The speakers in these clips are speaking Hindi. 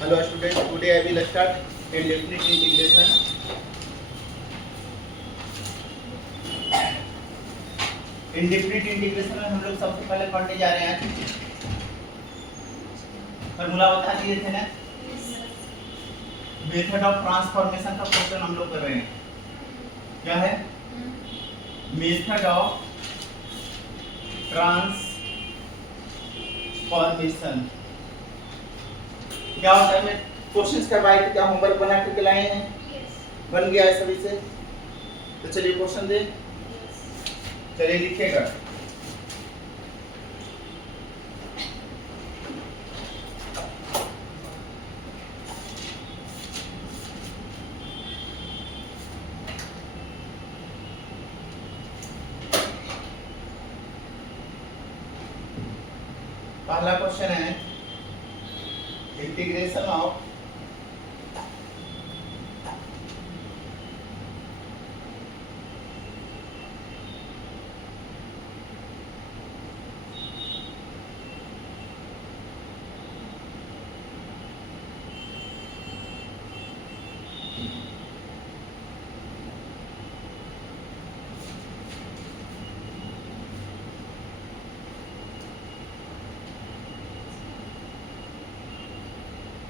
Hello students, today I will start indefinite integration. Indefinite integration में हम लोग सबसे पहले पढ़ने जा रहे हैं फॉर्मूला बता दिए थे ना, मेथड ऑफ ट्रांसफॉर्मेशन का क्वेश्चन हम लोग कर रहे हैं। क्या है? मेथड ऑफ ट्रांसफॉर्मेशन क्या होता है? मैं क्वेश्चंस करवाए थे, क्या होमवर्क बना करके लाए हैं? बन गया है सभी से? तो चलिए क्वेश्चन दे, चलिए लिखिएगा। पहला क्वेश्चन है इंटीग्रेशन ऑफ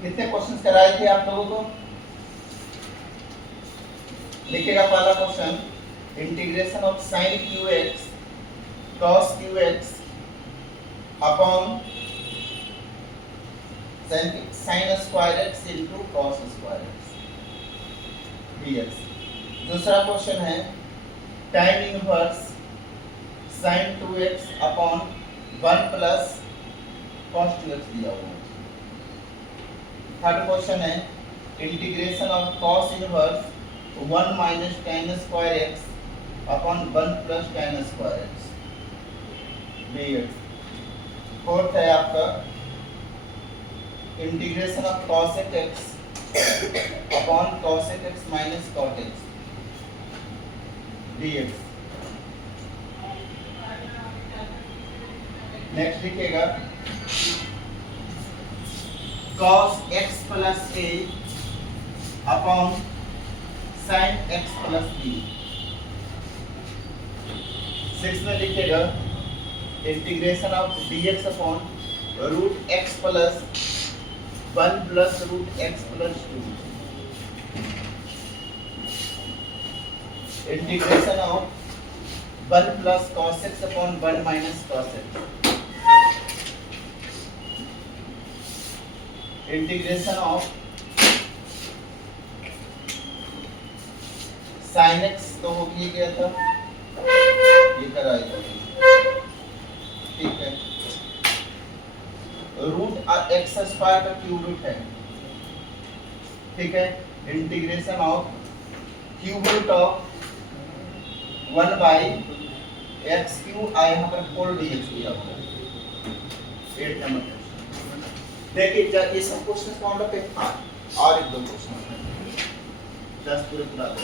कितने क्वेश्चंस कराए थे आप लोगों को? लिखिएगा पहला question, integration of sin qx cos qx upon sin square x into cos square x dx। दूसरा क्वेश्चन है tan inverse sin 2x upon 1 plus cos 2x दिया हुआ है। थर्ड क्वेश्चन है integration of cos inverse 1 minus tan square x upon 1 plus tan square x dx। Fourth है आपका integration of cosec x upon cosec x minus cot x dx। Next लिखिएगा cos x plus a upon sin x plus b। Six में लिखिएगा integration of dx upon root x plus 1 plus root x plus 2। Integration of 1 plus cos x upon 1 minus cos x। Integration of sin x तो हो गया था, ये कराया था, ठीक है। रूट x स्क्वायर का क्यूब रूट है, ठीक है। Integration of cube root of 1 by x cube आ यहाँ पर 4dx दिया हुआ है। 8 नंबर देखिए ये सब क्वेश्चन काउंट पे और एक दो क्वेश्चन 10 पूरे पूरा दो।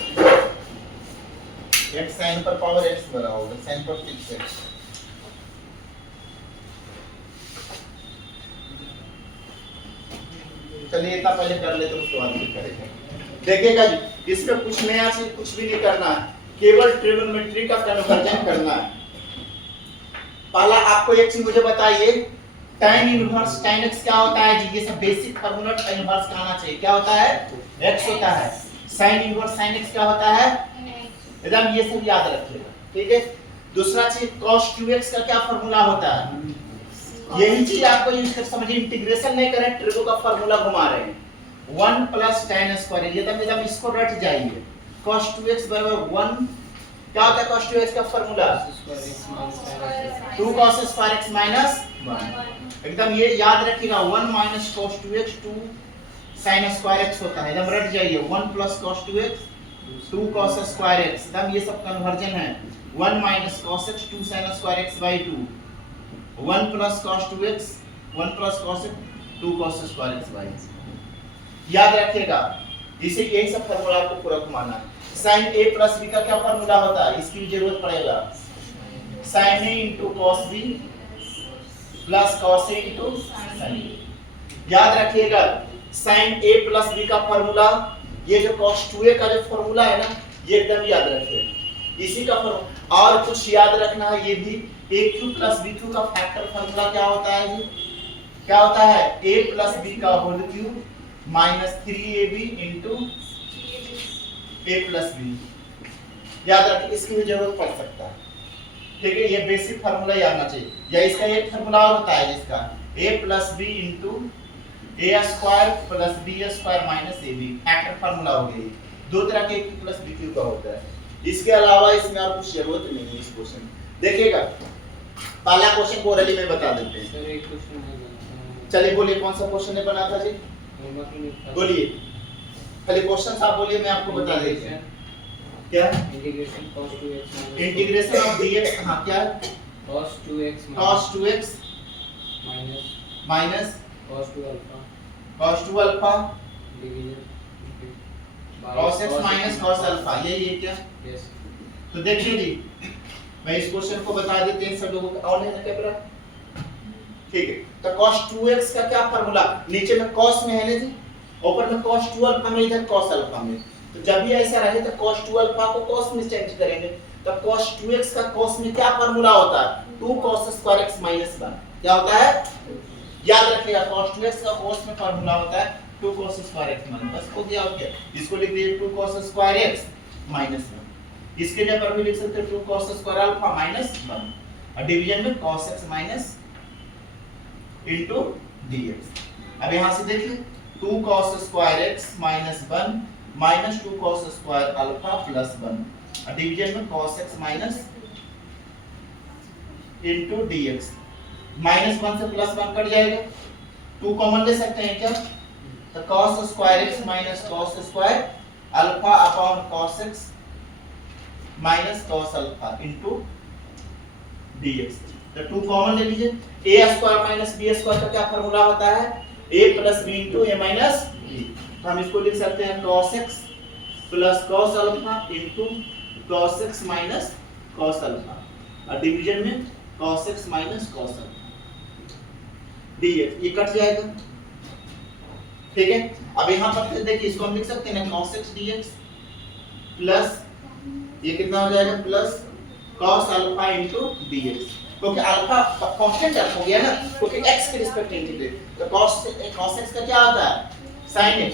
x sin पर पावर x बना होगा sin पर 6x। चलिए इतना पहले कर ले तो उसके बाद फिर करेंगे। देखिएगा जी, इसमें कुछ नया चीज कुछ भी नहीं करना है, केवल ट्रिग्नोमेट्री का कन्वर्जन करना है। पहला आपको एक चीज मुझे बताइए, tan इनवर्स tan x क्या होता है जी? ये सब बेसिक फार्मूला इनवर्स का आना चाहिए। क्या होता है? x होता है। sin इनवर्स sin x क्या होता है? एकदम ये सब याद रखिएगा, ठीक है। दूसरा चीज cos 2x का क्या फार्मूला होता है? यही चीज आपको यूज कर समझिए, इंटीग्रेशन नहीं करें, ट्रिगो का फार्मूला घुमा रहे हैं। 1 प्लस tan स्क्वायर, ये एकदम इसको रट जाइए। cos 2x बराबर 1 क्या होता है? cos 2x का formula 2 cos square x minus 1। एकदम ये याद रखिएगा, 1 minus cos 2x 2 sin square x होता है, एकदम रट जाइए। 1 plus cos 2x 2 cos square x, एकदम ये सब कन्वर्जन है। 1 minus cos x 2 sin square x by 2। 1 plus cos 2x 1 plus cos x 2 cos square x by 2। याद रखिएगा, इसे यही सब फार्मूला आपको पूरा घुमाना है। sin a प्लस b का क्या फार्मूला होता है? इसकी जरूरत पड़ेगा, sin a into cos b plus cos a into sin a। याद रखिएगा sin a प्लस b का फॉर्मूला, ये जो cos 2a का जो फॉर्मूला है ना, ये एकदम याद रखें, इसी का फॉर्मूला। और कुछ याद रखना है, ये भी aq प्लस bq का फैक्टर फॉर्मूला क्या होता है जी, क्या होता है, a प्लस b का whole cube minus 3ab into a plus b। याद रखें, इसकी भी जरूरत पड़ सकता है, ठीक है। ये बेसिक फार्मूला याद आना चाहिए। या इसका एक फार्मूला और होता है जिसका a plus b into a square plus b square minus a b, factor formula हो गई। दो तरह के a प्लस b का होता है। इसके अलावा इसमें और कुछ जरूरत नहीं है। इस क्वेश्चन देखिएगा, पहला क्वेश्चन को ओरली में बता देते हैं। सर एक क्वेश्चन है, चलिए बोलिए, कौन सा क्वेश्चन है बना था जी, बोलिए खाली क्वेश्चन आप बोलिए, मैं आपको बता देता हूं। क्या integration cos 2x integration of dx, हां क्या cos 2x minus cos 2 alpha cos 2 alpha division cos x minus cos alpha, ये क्या। यस। तो देखिए जी, मैं इस क्वेश्चन को बता देते हैं सब लोगों को, ऑन है ना कैमरा, ठीक है। तो cos 2x का क्या फार्मूला, नीचे में cos में है ना जी, ऊपर में cos 2 अल्फा में, इधर cos अल्फा में। तो जब भी ऐसा रहे तो cos 2 अल्फा को cos में चेंज करेंगे। तो cos 2x का cos में क्या फार्मूला होता है, 2 cos स्क्वायर x माइनस 1, क्या होता है, याद रखिएगा। cos 2x का cos में फार्मूला होता है 2 cos स्क्वायर x माइनस, बस हो गया। और क्या, इसको लिख दीजिए 2 cos स्क्वायर x माइनस 1। इसके जगह पर भी लिख सकते हैं 2 cos स्क्वायर अल्फा माइनस 1, और डिवीजन में cos x minus into dx। अब यहां से देखिए 2 cos square x minus 1 minus 2 cos square alpha plus 1, और डिवीजन में cos x minus into dx। Minus 1 से प्लस 1 कट जाएगा, 2 कॉमन ले सकते हैं क्या, तो cos square x minus cos square alpha upon cos x minus cos alpha into dx। तो 2 कॉमन ले लीजिए। a square minus b square का क्या फार्मूला होता है, a plus b into a minus b। तो हम इसको लिख सकते हैं cos x plus cos alpha into cos x minus cos alpha, और डिवीजन में cos x minus cos alpha dx। ये कट जाएगा, ठीक है। अब यहां पर देखिए, इसको हम लिख सकते हैं cos x dx प्लस ये कितना हो जाएगा, plus cos alpha into dx, क्योंकि अल्फा कांस्टेंट हो गया ना, क्योंकि x के रिस्पेक्ट इंटीग्रेट। तो cos x का क्या होता है, sin x,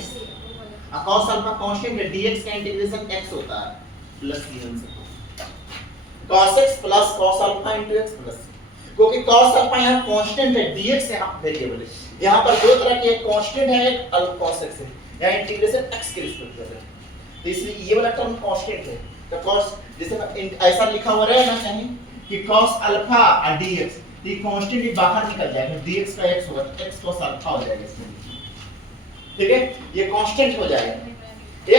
और cos अल्फा कांस्टेंट है, dx का इंटीग्रेशन x होता है प्लस c1 से। cos x plus cos alpha into x plus, क्योंकि cos अल्फा यहां कांस्टेंट है, dx यहां वेरिएबल है। यहां पर दो तरह के, एक कांस्टेंट है, एक अल्फा cos x है, यहां इंटीग्रेशन x के रिस्पेक्ट कर रहे हैं, तो इसलिए ये वाला टर्म कांस्टेंट है। तो cos, जैसे ऐसा लिखा हुआ रहेगा कहीं कि cos अल्फा और dx, ये कांस्टेंट ही बाहर निकल जाएगा, dx का x होगा तो x cos अल्फा हो जाएगा इसमें, ठीक है। ये कांस्टेंट हो जाएगा,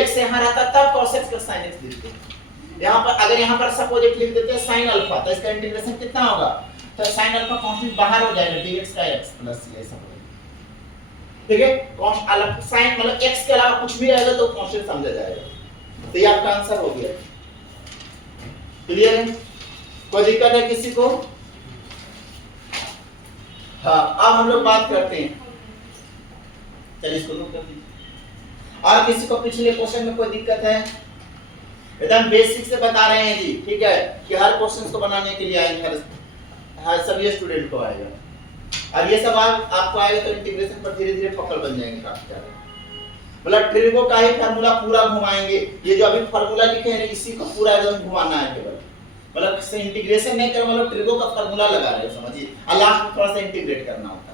x यहां रहता तब cos x plus sin x लिखते हैं। यहां पर अगर यहां पर सपोज एक लिख देते हैं sin अल्फा, तो इसका इंटीग्रेशन कितना होगा, तो sin अल्फा कांस्टेंट बाहर हो जाएगा, dx का x प्लस c ऐसा होगा, ठीक है। cos अल्फा sin मतलब x के अलावा कुछ भी रहेगा तो कांस्टेंट समझा जाएगा। तो ये आपका आंसर हो गया, क्लियर है, कोई दिक्कत है किसी को। हाँ, अब हम लोग बात करते हैं, चलिए इसको नोट कर दीजिए। और किसी को पिछले क्वेश्चन में कोई दिक्कत है, एकदम बेसिक से बता रहे हैं जी, ठीक है, कि हर क्वेश्चन को बनाने के लिए आएंगे, हर सभी स्टूडेंट को आएगा। और ये सब आपको आएगा तो इंटीग्रेशन पर धीरे धीरे पकड़ बन जाएंगे काफी ज्यादा। मतलब ट्रिगो का ही फार्मूला पूरा घुमाएंगे, ये जो अभी फार्मूला लिखे हैं इसी को पूरा एकदम घुमाना है केवल, मतलब से इंटीग्रेशन नहीं कर, मतलब ट्रिगो का फार्मूला लगा रहे हो समझिए, और लास्ट में थोड़ा सा इंटीग्रेट करना होता है।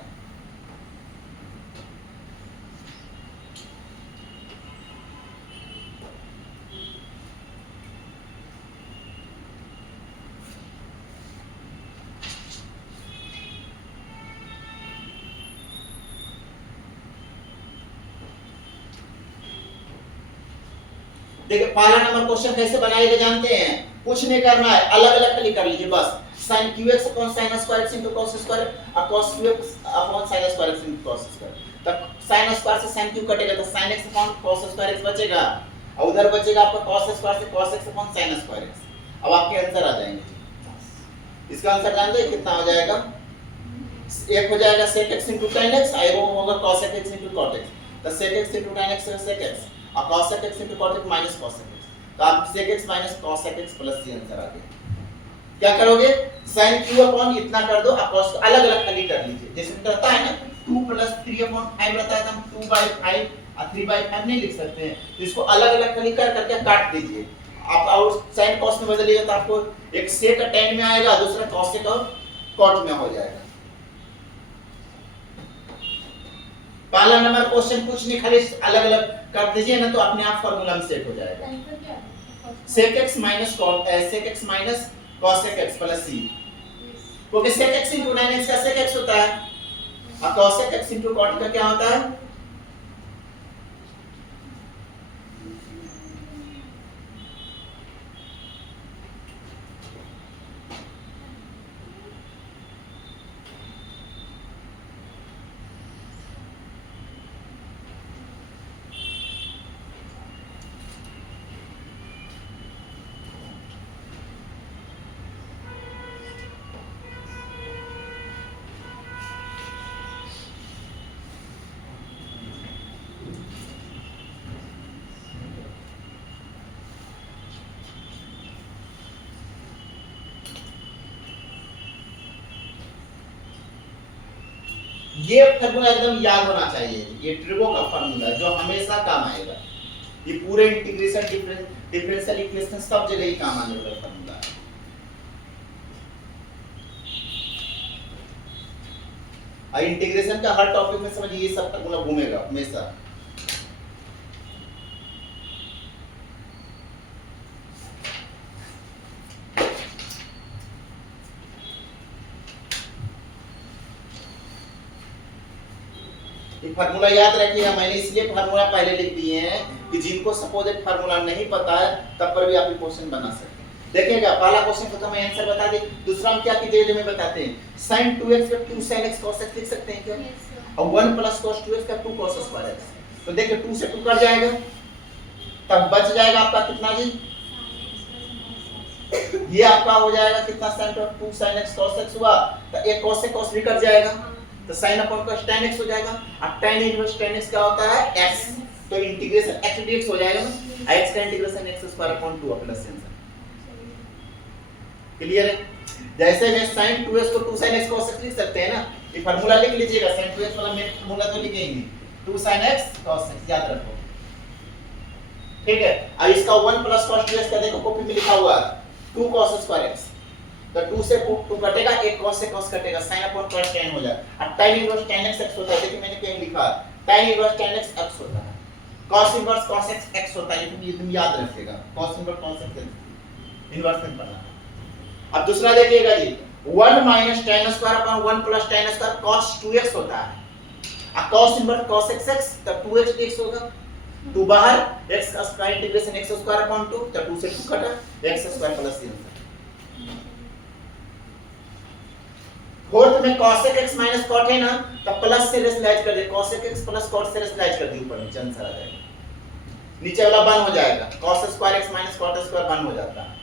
देखिए पहला नंबर क्वेश्चन कैसे बनाएगा जानते हैं, कुछ नहीं करना है, अलग अलग खाली कर लीजिए बस। sin qx upon sin square x into cos square और cos qx upon sin square x into cos square। तब sin square से sin q कटेगा तो sin x upon cos square x बचेगा, और उधर बचेगा आपका cos square से cos x upon sin square x। अब आपके आंसर आ जाएंगे। इसका आंसर जानते हैं कितना हो जाएगा, एक हो जाएगा sec x into tan x, और वो होगा cos x into cot x। तो sec x into tan x is sec x और cos x into cot x minus cos x, तो आप sec x minus cos x plus c answer आ गया। क्या करोगे, sin q अपॉन इतना कर दो और cos अलग अलग कली कर लीजिए, जैसे करता है ना 2 plus 3 upon 5 रहता है, तो हम 2 by 5 और 3 by 5 नहीं लिख सकते हैं, तो इसको अलग अलग कली कर करके काट दीजिए। आप और sin cos में बदलिएगा तो आपको एक sec tan में आएगा, दूसरा cos sec और cot में हो जाएगा। पहला नंबर क्वेश्चन कुछ नहीं, खाली अलग अलग कर दीजिए ना तो अपने आप फार्मूला में सेट हो जाएगा। sec x minus cot sec x minus cos x plus c, क्योंकि sec x into tan x का sec x होता है और cos x into cot का क्या होता है, ये फार्मूला एकदम याद होना चाहिए, ये ट्रिगो का फार्मूला जो हमेशा काम आएगा, ये पूरे इंटीग्रेशन डिफरेंशियल इक्वेशन सब जगह ही काम आने वाला फार्मूला है। और इंटीग्रेशन का हर टॉपिक में समझिए ये सब फार्मूला घूमेगा हमेशा। ये फार्मूला याद रखिएगा, मैंने इसलिए फार्मूला पहले लिख दिए हैं कि जिनको सपोज फार्मूला नहीं पता है तब पर भी आप क्वेश्चन बना सकते हैं। देखिएगा पहला क्वेश्चन को तो मैं आंसर बता दी, दूसरा हम क्या कीजिए जो मैं बताते हैं, sin 2x का 2 sin x cos x लिख सकते हैं क्या, और 1 plus cos 2x का 2 cos square x, तो देखिए 2 से 2 कट जाएगा, तब बच जाएगा आपका कितना जी, ये आपका हो जाएगा कितना, sin 2 sin x cos x हुआ, तो एक cos से cos भी कट जाएगा, तो sin upon cos tan x हो जाएगा, और tan इनवर्स tan x क्या होता है x, तो इंटीग्रेशन x dx हो जाएगा ना, x का integration x square upon 2 plus sin। Clear है, जैसे मैं sin 2x को 2 sin x cos x लिख सकते हैं ना, ये फार्मूला लिख लीजिएगा, sin 2x वाला मैं फार्मूला तो लिखेंगे 2 sin x cos x, याद रखो, ठीक है। अब इसका 1 plus cos 2x का देखो कॉपी में लिखा हुआ है 2 cos स्क्वायर x, तो 2 से 2 कटेगा, एक cos से cos कटेगा, sin अपॉन cos tan हो जाएगा, और tan inverse tan x x होता है, देखिए मैंने कहीं लिखा है tan inverse tan x x होता है, cos inverse cos x x होता है, ये तुम याद रखिएगा, cos inverse cos x inverse में पढ़ना। अब दूसरा देखिएगा जी 1 minus tan square upon 1 plus tan square cos 2x होता है, और cos inverse cos x x तब 2x dx होगा, 2 बाहर x का square integration x square upon 2, तो 2 से 2 कटा, x square plus c। Fourth में cos x minus cot है ना, तब प्लस से रेशनलाइज कर दे, cos x प्लस cot से रेशनलाइज कर दी, ऊपर नीचे आंसर आ जाएगा, नीचे वाला बन हो जाएगा, cos square x minus cot square बन हो जाता है,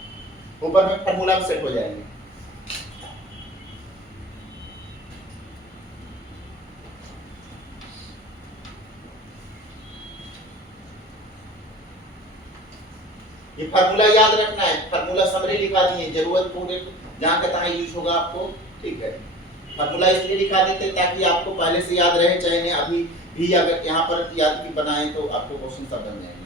ऊपर में फार्मूला में सेट हो जाएंगे। ये फार्मूला याद रखना है, फार्मूला समरी लिखा दिए, जरूरत पूरे जहां का तहां यूज होगा आपको, ठीक है। फार्मूला इसलिए लिखा देते ताकि आपको पहले से याद रहे, चाहे नहीं अभी भी अगर यहाँ पर याद भी बनाएं तो आपको क्वेश्चन सब बन जाएंगे।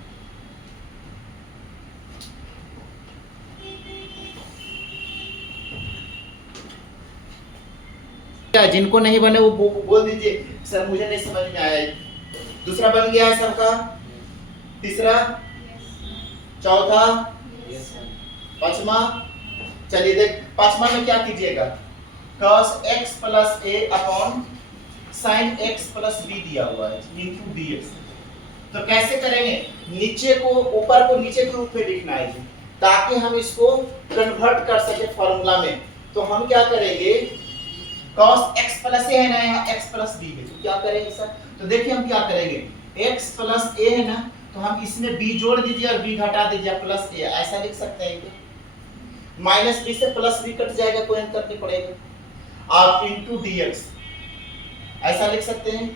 जिनको नहीं बने वो बोल दीजिए सर मुझे नहीं समझ में आया। दूसरा बन गया है सबका, तीसरा, चौथा, पांचवा, चलिए देख पांचवा में क्या कीजिएगा, cos x plus a upon sin x plus b दिया हुआ है into dx, तो कैसे करेंगे, नीचे को ऊपर को नीचे के रूप में लिखना है ताकि हम इसको कन्वर्ट कर सके फॉर्मूला में। तो हम क्या करेंगे, cos x plus a है ना, यहाँ x plus b है, तो क्या करेंगे सर, तो देखिए हम क्या करेंगे, x plus a है ना, तो हम इसमें b जोड़ दीजिए और b घटा दीजिए प्लस a, ऐसा लिख सकते हैं क्या, माइनस b से प्लस b कट जाएगा, कोई अंतर नहीं पड़ेगा, आप इनटू dx ऐसा लिख सकते हैं,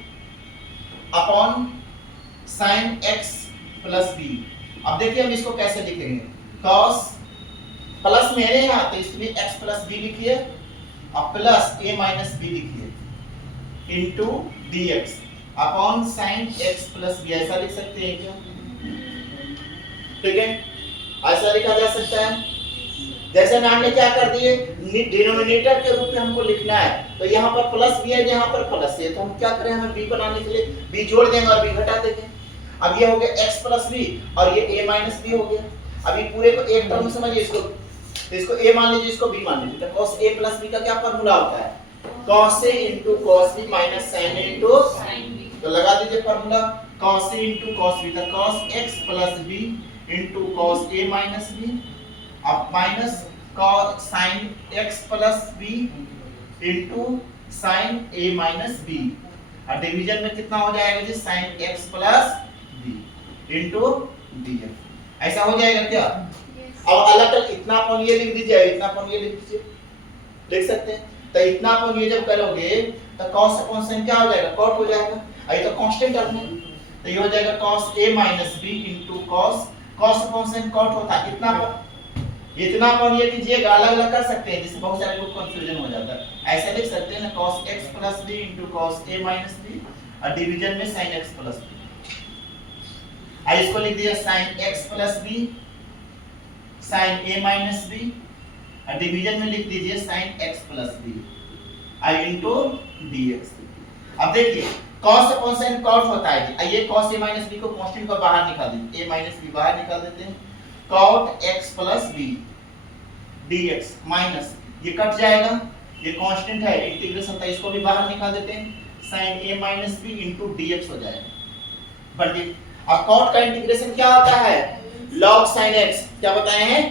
upon sin x plus b। अब देखिए हम इसको कैसे लिखेंगे, cos प्लस में है यहाँ तो इसलिए x प्लस b लिखिए और प्लस a माइनस b लिखिए into dx upon sin x plus b। ऐसा लिख सकते हैं क्या? ठीक है, ऐसा लिखा जा सकता है। जैसे मैम ने क्या कर दिए, डिनोमिनेटर के रूप में हमको लिखना है, तो यहाँ पर प्लस b है, यहाँ पर प्लस है, तो हम क्या करें, हमें b बनाने के लिए b जोड़ देंगे और b घटा देंगे। अब ये हो गया x प्लस b और ये a माइनस b हो गया। अब ये पूरे को एक टर्म समझिए, इसको तो इसको a मान लीजिए, इसको b मान लीजिए। तो cos a प्लस b का क्या फार्मूला होता है, cos a into cos b minus sin a into sin b। तो लगा दीजिए formula, cos a into cos b, तो cos x plus b into cos a minus b अब minus cos sin x plus b into sin a minus b। और डिवीजन में कितना हो जाएगा जी, sin x plus b into df। ऐसा हो जाएगा क्या? अब अलग अलग इतना अपन ये लिख दीजिए, इतना अपन ये लिख दीजिए, लिख सकते हैं। तो इतना अपन ये जब करोगे तो cos अपॉन sin क्या हो जाएगा, cot हो जाएगा। ये तो कांस्टेंट टर्म है, तो ये हो जाएगा cos a minus b into cos upon sin cot होता है। इतना अपन ये कीजिएगा, अलग अलग कर सकते हैं जिससे बहुत सारे लोग कंफ्यूजन हो जाता है। ऐसा लिख सकते हैं ना, cos x plus b into cos a minus b और डिवीजन में sin x प्लस b। अब इसको लिख दिया sin x plus b sin a minus b और डिवीजन में लिख दीजिए sin x plus b i into dx। अब देखिए cos अपॉन sin cot होता है जी। ये cos a माइनस b को कांस्टेंट को बाहर निकाल दीजिए, a माइनस b बाहर निकाल देते हैं, cot x plus b dx minus ये कट जाएगा, ये कांस्टेंट है, इंटीग्रेशन था, इसको भी बाहर निकाल देते हैं, sin a minus b into dx हो जाएगा। बट अब cot का इंटीग्रेशन क्या होता है, log sin x। क्या बताए हैं,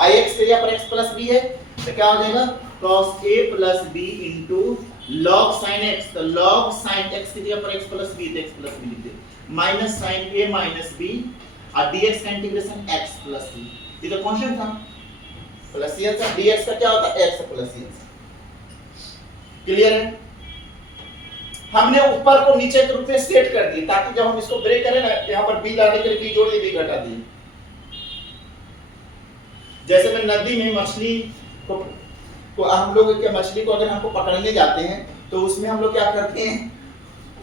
ix के जगह पर x प्लस b है, तो क्या हो जाएगा cos a plus b into log sin x। तो log sin x की जगह पर x प्लस b, तो x प्लस b लिख दे, minus sin a minus b और dx का इंटीग्रेशन x प्लस c। ये तो कांस्टेंट था, प्लस c था, dx का क्या होता है x प्लस c। क्लियर है? हमने ऊपर को नीचे के रूप में सेट कर दिए ताकि जब हम इसको ब्रेक करें ना, यहाँ पर b लाने के लिए b जोड़ दिए, b घटा दिए। जैसे मैं नदी में मछली को हम लोग क्या, मछली को अगर हमको पकड़ने जाते हैं तो उसमें हम लोग क्या करते हैं,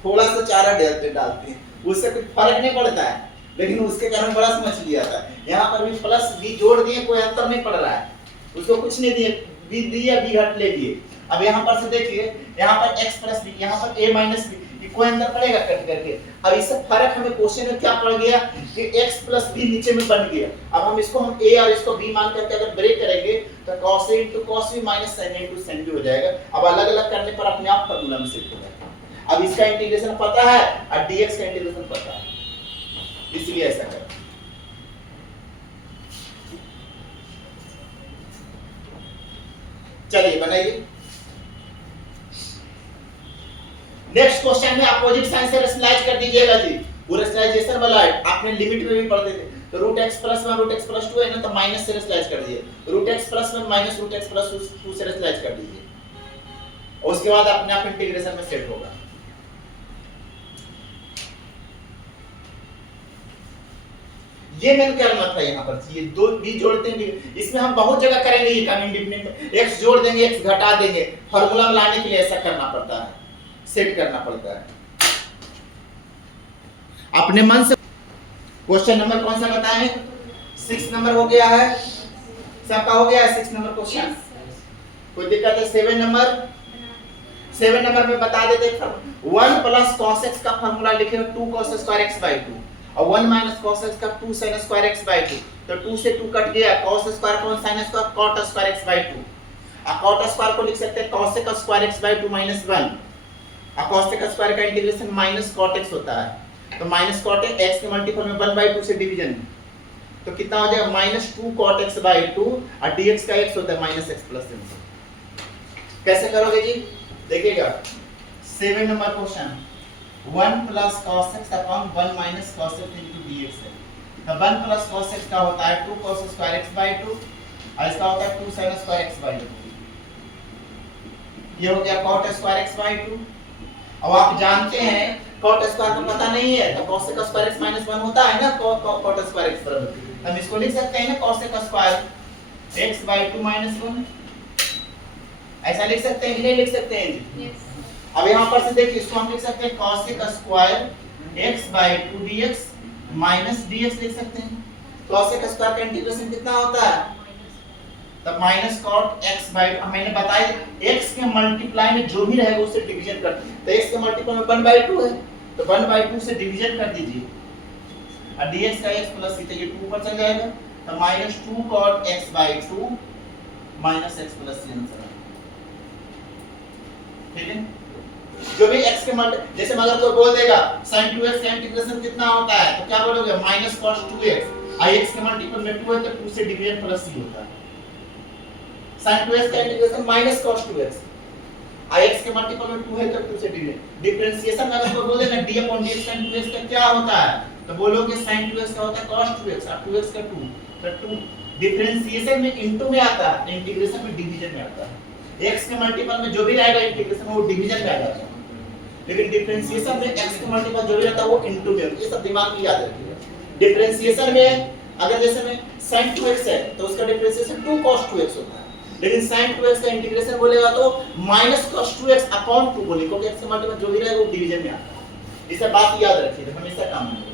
थोड़ा सा चारा डालते हैं, उससे कुछ फर्क नहीं पड़ता है, लेकिन उसके कारण बड़ा सा मछली आता है। यहाँ पर भी प्लस b जोड़ दिए, कोई अंतर नहीं पड़ रहा है, उसको कुछ नहीं दिए, b दिया b घट ले दिए। अब यहाँ पर से देखिए, यहाँ पर x प्लस b, यहाँ पर a माइनस b, कोई अंतर पड़ेगा कट करके। अब इससे फर्क हमें क्वेश्चन में क्या पड़ गया कि x प्लस b नीचे में बन गया। अब हम इसको हम a और इसको b मान करके अगर ब्रेक करेंगे तो cos a into cos b minus sin a into sin b हो जाएगा। अब अलग अलग करने पर अपने आप फार्मूला में सेट हो जाएगा। अब इसका इंटीग्रेशन पता है और dx का इंटीग्रेशन पता है, इसलिए ऐसा है। चलिए बनाइए। नेक्स्ट क्वेश्चन में अपोजिट साइन से रेशनलाइज कर दीजिएगा जी। वो रेशनलाइजेशन वाला है, आपने लिमिट में भी पढ़ते थे। तो root x plus 1 root x plus 2 है ना, तो माइनस से रेशनलाइज कर दीजिए। Root x plus 1 minus root x plus 2 से रेशनलाइज कर दीजिए, और उसके बाद अपने आप इंटीग्रेशन में सेट होगा। ये मैंने करना था यहाँ पर, ये दो b जोड़ते हैं, इसमें हम बहुत जगह करेंगे ये काम इंडिपेंडेंट। x जोड़ देंगे, x घटा देंगे, फार्मूला में लाने के लिए ऐसा करना पड़ता है, सेट करना पड़ता है अपने मन से। क्वेश्चन नंबर कौन सा बताएं, 6 नंबर हो गया है, सबका हो गया है 6 नंबर क्वेश्चन। कोई दिक्कत है? 7 नंबर में बता देते 1 प्लस cos x का फार्मूला लिखे 2 cos स्क्वायर x बाई 2 और 1 माइनस cos x का 2 sin स्क्वायर x बाई 2। तो 2 से 2 कट गया, cos square upon sin square cot square x by 2। अब cot स्क्वायर को लिख सकते हैं cos का स्क्वायर x बाई 2 माइनस 1, और cos का स्क्वायर का इंटीग्रेशन माइनस cot x होता है। तो माइनस cot x के मल्टीपल में 1 बाई 2 से डिवीजन में, तो कितना हो जाएगा माइनस 2 cot x बाई 2 और dx का x होता है माइनस x प्लस m। कैसे करोगे जी, देखिएगा 7 number question 1 plus cos x upon 1 minus cos x into dx है। तो 1 प्लस cos x का होता है 2 cos स्क्वायर x बाई 2 और इसका होता है 2 sin स्क्वायर x बाई 2। ये हो गया cot स्क्वायर x बाई 2। अब आप जानते हैं cot स्क्वायर का पता नहीं है तो cos का स्क्वायर x माइनस 1 होता है ना cot स्क्वायर x बराबर हम इसको लिख सकते हैं ना cos का स्क्वायर x by 2 minus 1 ऐसा लिख सकते हैं कि नहीं लिख सकते हैं जी Yes. अब यहाँ पर से देखिए इसको हम लिख सकते हैं cos का square x by 2 dx minus dx लिख सकते हैं cos का स्क्वायर का इंटीग्रेशन कितना होता है तब माइनस cot x by मैंने बताया x के मल्टीप्लाई में जो भी रहेगा उससे डिवीजन कर तो x के मल्टीप्लाई में 1 by 2 है तो 1 by 2 से डिवीजन कर दीजिए और dx का x प्लस c तो ये 2 ऊपर चल जाएगा तो minus 2 cot x by 2 minus x plus c answer ठीक है जो भी x के मल्टी जैसे अगर कोई बोल देगा sin 2x का इंटीग्रेशन कितना होता है तो क्या बोलोगे माइनस cos 2x आई x के मल्टीपल में 2 है तो 2 से डिवीजन प्लस c होता है sin 2x का इंटीग्रेशन माइनस cos 2x आई x के मल्टीपल में 2 है तो 2 से डिवीजन डिफरेंशिएशन में अगर कोई बोले ना d upon dx sin 2x का क्या होता है तो बोलोगे sin 2x का होता है cos 2x और 2x का 2 तो 2 डिफरेंशिएशन में इनटू में आता है इंटीग्रेशन में डिवीजन में आता है x के मल्टीपल में जो भी रहेगा इंटीग्रेशन में वो डिवीजन में आ जाता है लेकिन डिफरेंशिएशन में x के मल्टीपल जो भी रहता है वो इनटू में ये सब दिमाग में याद रखिएगा डिफरेंशिएशन में अगर जैसे में sin 2x है तो उसका डिफरेंशिएशन 2 cos 2x होता है लेकिन sin 2x का इंटीग्रेशन बोलेगा तो माइनस cos 2x अपॉन 2 बोलेगा क्योंकि x के मल्टीपल जो भी रहेगा वो डिवीजन में आता है इसे बात याद रखिए हमेशा काम में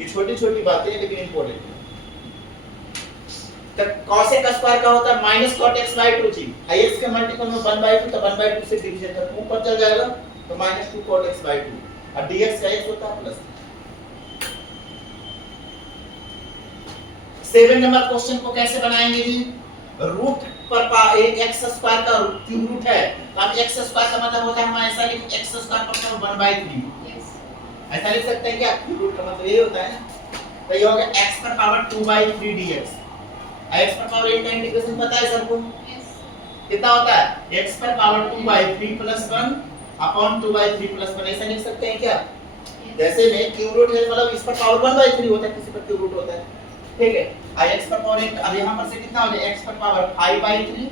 ये छोटी-छोटी बातें हैं लेकिन इंपॉर्टेंट है तो cos का स्क्वायर का होता है माइनस cot x by 2 जी आई x के मल्टीपल में 1 by 2 तो 1 by 2 से डिवीजन कर ऊपर चल जाएगा तो माइनस 2 cot x by 2 और dx का x होता है प्लस 7 नंबर क्वेश्चन को कैसे बनाएंगे जी रूट पर x स्क्वायर का क्यूब रूट है तो अब x स्क्वायर का मतलब होता है हम ऐसा लिख x स्क्वायर पर 1 by 3 Yes. ऐसा लिख सकते हैं क्या क्यूब रूट का मतलब ये होता है ना तो ये हो गया x पर पावर 2 by 3 dx x पर पावर 8 का इंटीग्रेशन पता है सबको Yes. कितना होता है x पर power 2 by 3 plus 1 upon 2 by 3 plus 1 ऐसा लिख सकते हैं क्या Yes. जैसे में क्यूब रूट है मतलब इस पर पावर 1 by 3 होता है किसी पर क्यूब रूट होता है ठीक है आई x पर पावर 8 अब यहां पर से कितना हो जाएगा x पर पावर 5 by 3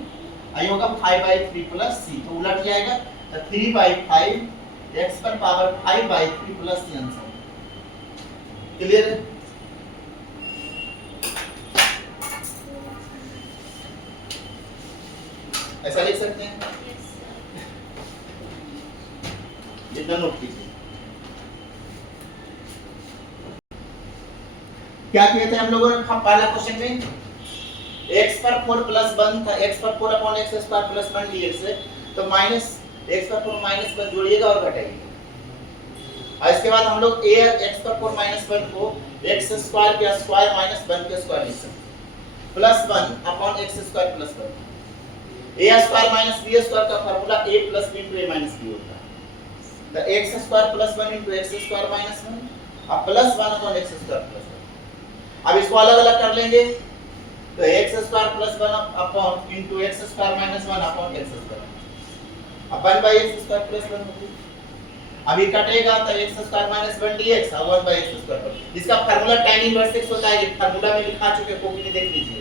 आई होगा 5 by 3 plus c तो उलट जाएगा तो 3 by 5 x पर power 5 by 3 plus c answer clear है ऐसा लिख सकते हैं Yes. इतना नोट कीजिए क्या किए थे हम लोगों ने पहला क्वेश्चन में x पर 4 प्लस 1 था x पर 4 upon x square plus 1 dx है तो माइनस x पर 4 माइनस 1 जोड़िएगा और घटाइएगा और इसके बाद हम लोग a x पर 4 माइनस 1 को x स्क्वायर के स्क्वायर माइनस 1 के स्क्वायर लिख सकते plus 1 upon x square plus 1 a square minus b square का formula a plus b into a minus b होता है तो x square plus 1 into x square minus 1 और plus 1 upon x square plus 1 अब इसको अलग अलग कर लेंगे तो x square plus 1 upon into x square minus 1 upon x square अब 1 बाय x स्क्वायर प्लस 1 होगी अब ये कटेगा तो x स्क्वायर माइनस 1 dx और 1 बाय x स्क्वायर इसका फार्मूला tan इनवर्स x होता है ये फार्मूला में लिखा चुके कॉपी में देख लीजिए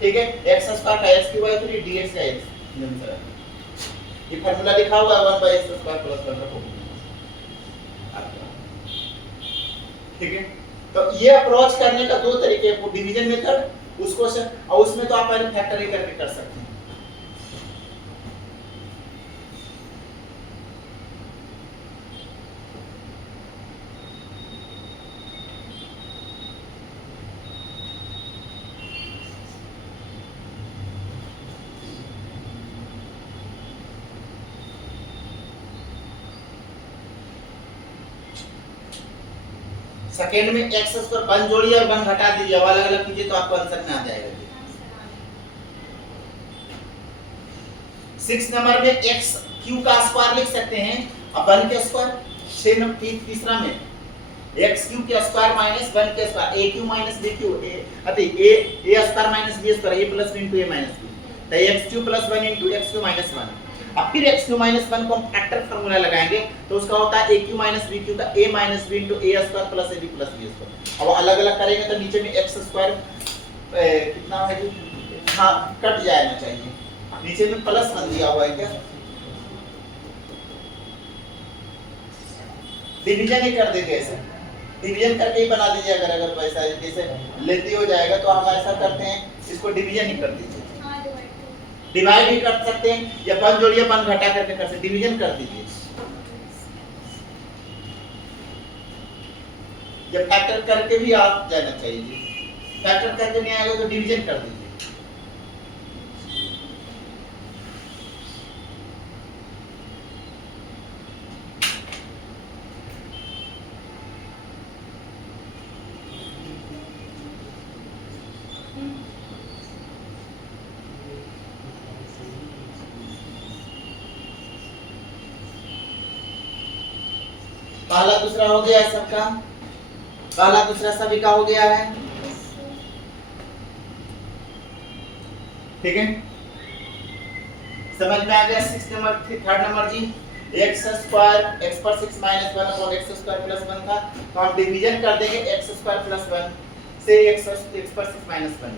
ठीक है x स्क्वायर का x क्यूब बाय 3 dx का x ये फार्मूला लिखा हुआ है 1 बाय x स्क्वायर प्लस 1 का कॉपी ठीक है तो ये अप्रोच करने का दो तरीके हैं डिवीजन मेथड उसको से और उसमें तो आप पहले फैक्टरी करके कर सकते हैं सेकेंड में x स्क्वायर 1 जोड़िए और 1 घटा दीजिए अलग अलग कीजिए तो आपको आंसर में आ जाएगा 6 नंबर में x q का स्क्वायर लिख सकते हैं अब 1 के स्क्वायर 6 नंबर तीसरा में x q के स्क्वायर माइनस 1 के square a q minus b q अति a square minus b square a plus b into a minus b तो x q plus 1 into x q minus 1 अब फिर x q माइनस 1 को हम फैक्टर फार्मूला लगाएंगे तो उसका होता है a q minus b q का a minus b into a square plus a b plus b square अब अलग अलग करेंगे तो नीचे में x स्क्वायर कितना है जी हाँ कट जाना चाहिए नीचे में प्लस 1 दिया हुआ है क्या डिवीजन ही कर देंगे ऐसे, डिवीजन करके ही बना दीजिए। अगर पैसा जैसे लेती हो जाएगा तो हम ऐसा करते हैं, इसको डिवीजन ही कर दीजिए। डिवाइड ही कर सकते हैं या 1 जोड़िए 1 घटा करके कर सकते, डिवीजन कर दीजिए। जब फैक्टर करके भी आप जाना चाहिए, फैक्टर करके नहीं आएगा तो डिवीजन कर दीजिए। पहला दूसरा हो गया है सबका, पहला दूसरा सभी का हो गया है, ठीक है। समझ में आ गया। 6 नंबर, थर्ड नंबर जी, x स्क्वायर x पर 6 minus 1 upon x square plus 1 था, तो हम डिवीजन कर देंगे x स्क्वायर प्लस 1 से x पर 6 माइनस 1।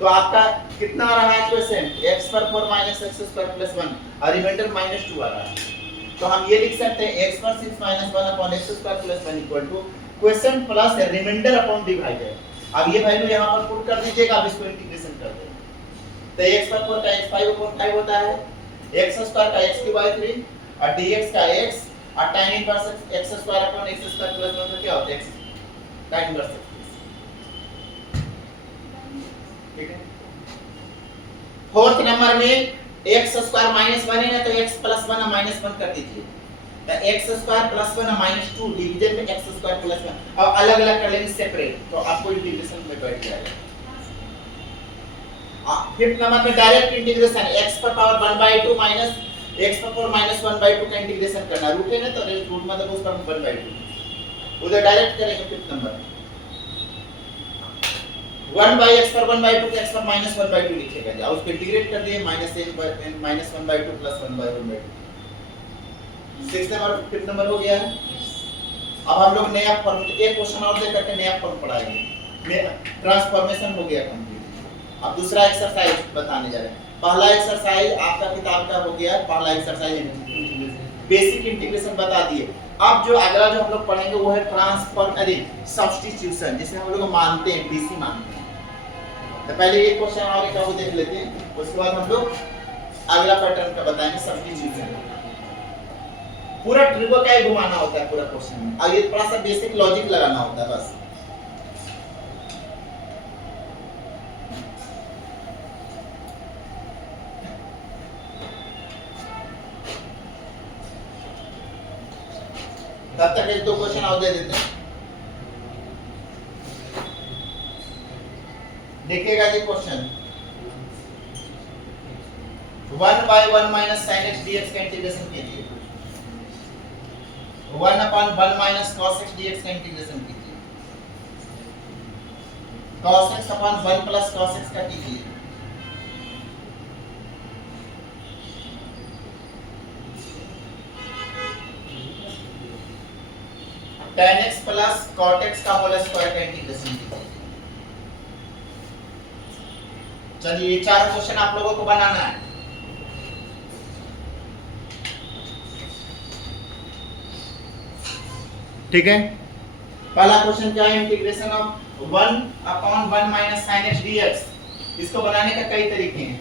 तो आपका कितना आ रहा है क्वेश्चन, x पर 4 माइनस x स्क्वायर प्लस 1 और रिमाइंडर -2 आ रहा है। तो हम ये लिख सकते हैं x पर 6 minus 1 upon x square plus 1 equal to question plus remainder upon divided. अब ये वैल्यू यहाँ पर पुट कर दीजिएगा, अब इसको इंटीग्रेशन कर देंगे। तो x पर 4 का x 5 अपॉन 5 होता है, x स्क्वायर का x क्यूब बाय 3 और dx का x और tan inverse x square upon x square plus 1 का क्या होता है, x tan इनवर्स x। ठीक है। फोर्थ नंबर में x स्क्वायर -1 है ना, तो x प्लस 1 और -1 कर दीजिए। तो x स्क्वायर प्लस 1 और -2 डिवीजन में x स्क्वायर प्लस 1 और अलग-अलग कर लेंगे सेपरेट, तो आपको इंटीग्रेशन में बैठ जाएगा। फिफ्थ नंबर में डायरेक्ट इंटीग्रेशन x पर पावर 1/2 माइनस x पर पावर -1/2 का इंटीग्रेशन करना। रूट है ना, तो रूट मतलब उस पर 1/2 उधर डायरेक्ट करेंगे। फिफ्थ नंबर 1/x पर 1/2 के x पर -1/2 लिखेगा जी, और उसको इंटीग्रेट कर दिए -1/2 प्लस 1/1/2। 6 नंबर, फिफ्थ नंबर हो गया है। अब हम लोग नया फॉर्म, एक क्वेश्चन और दे करके नया फॉर्म पढ़ाएंगे। ट्रांसफॉर्मेशन हो गया कंप्लीट। अब दूसरा एक्सरसाइज बताने जा रहे हैं। पहला एक्सरसाइज आपका किताब का हो गया, पहला एक्सरसाइज बेसिक इंटीग्रेशन बता दिए। अब जो अगला जो हम लोग पढ़ेंगे वो है सब्स्टिट्यूशन, जिसे हम लोग मानते हैं, बीसी मानते हैं। तो पहले एक क्वेश्चन और एक और देख लेते हैं, उसके बाद हम लोग अगला पैटर्न का बताएंगे सब्स्टिट्यूशन। पूरा ट्रिको का ही घुमाना होता है पूरा क्वेश्चन में, और ये थोड़ा सा बेसिक लॉजिक लगाना होता है बस। तब तक एक दो क्वेश्चन और दे देते हैं, देखिएगा जी। Question 1/1 minus sin x dx का इंटीग्रेशन कीजिए। 1/1 माइनस cos x dx का इंटीग्रेशन कीजिए। cos x upon 1 plus cos x का कीजिए। tan x प्लस cot x का होल स्क्वायर का इंटीग्रेशन कीजिए। चलिए ये चार क्वेश्चन आप लोगों को बनाना है। ठीक है। पहला क्वेश्चन क्या है, integration of 1/1 minus sin x dx। इसको बनाने का कई तरीके हैं।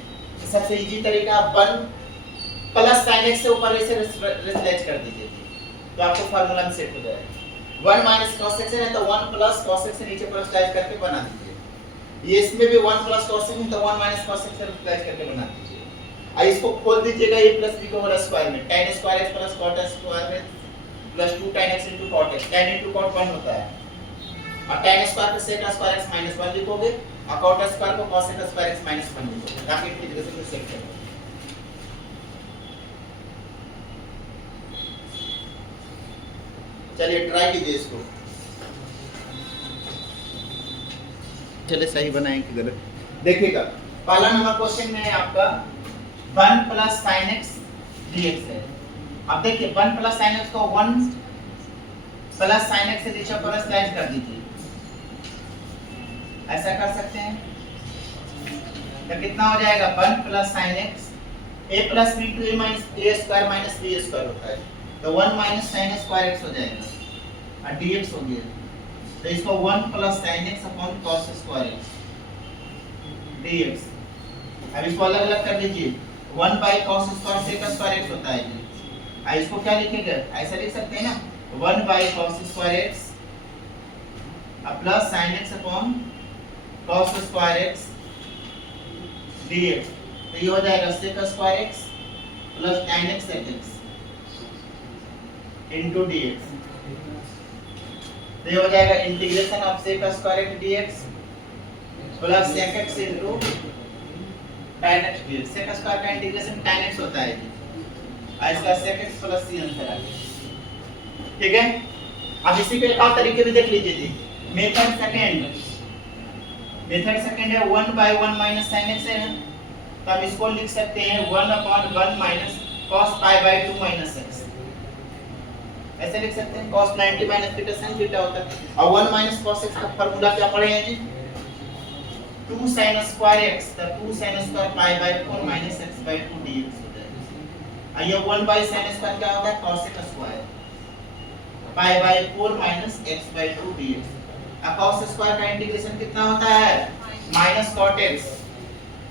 सबसे इजी तरीका 1 प्लस sin x से ऊपर इसे रिप्लेस कर दीजिए, तो आपको फार्मूला में सेट हो जाएगा। 1 माइनस cos x है तो 1 प्लस cos x से नीचे प्लस टाइप करके बना दीजिए। ये इसमें भी 1 प्लस cos x है तो 1 माइनस cos x से रिप्लेस करके बना दीजिए। अब इसको खोल दीजिएगा a प्लस b को होल स्क्वायर में, tan स्क्वायर x प्लस cot स्क्वायर में plus 2 tan x into cot x। tan into cot 1 होता है, और tan स्क्वायर को sec स्क्वायर x माइनस 1 लिखोगे और cot स्क्वायर को cos स्क्वायर x माइनस 1 लिखोगे, ताकि इंटीग्रेशन को सेट करो। चलिए ट्राई कीजिए इसको, चलिए सही बनाएं कि गलत। देखिएगा पहला नंबर क्वेश्चन में आपका 1 प्लस sin x dx है। अब देखिए 1 प्लस sin x को 1 प्लस sin x से नीचे पर स्लाइड कर दीजिए, ऐसा कर सकते हैं। तो कितना हो जाएगा 1 plus sin x a plus b to a minus a square minus b square होता है। तो 1 माइनस साइन स्क्वायर एक्स हो जाएगा और dx हो गया, तो इसको 1 plus sine x upon cos square x dx। अब इसको अलग अलग कर लीजिए, 1 by cos square sec square x होता है जी। अब इसको क्या लिखेंगे, ऐसा लिख सकते हैं ना 1 by cos square x plus sine x upon cos square x dx। तो ये हो जाएगा sec square x plus tan x sec x into dx। तो ये हो जाएगा integration of sec square x dx plus sec x into tan x dx। sec square का इंटीग्रेशन tan x होता है जी, और इसका sec x plus c answer आ गया। ठीक है, अब इसी के एक और तरीके भी देख लीजिए जी। मेथड सेकंड है 1 by 1 minus sin x है, तो हम इसको लिख सकते हैं 1/1 minus cos pi by 2 minus x। ऐसे लिख सकते हैं cos 90 minus theta sin theta होता है, और 1 minus cos x का फार्मूला क्या पढ़े हैं जी, 2 sin square x, तो 2 sin square pi by 4 minus x by 2 dx हो जाएगा। और ये 1 by sin square क्या होता है, cos x square pi by 4 minus x by 2 dx। अब cos स्क्वायर का इंटीग्रेशन कितना होता है, माइनस cot x,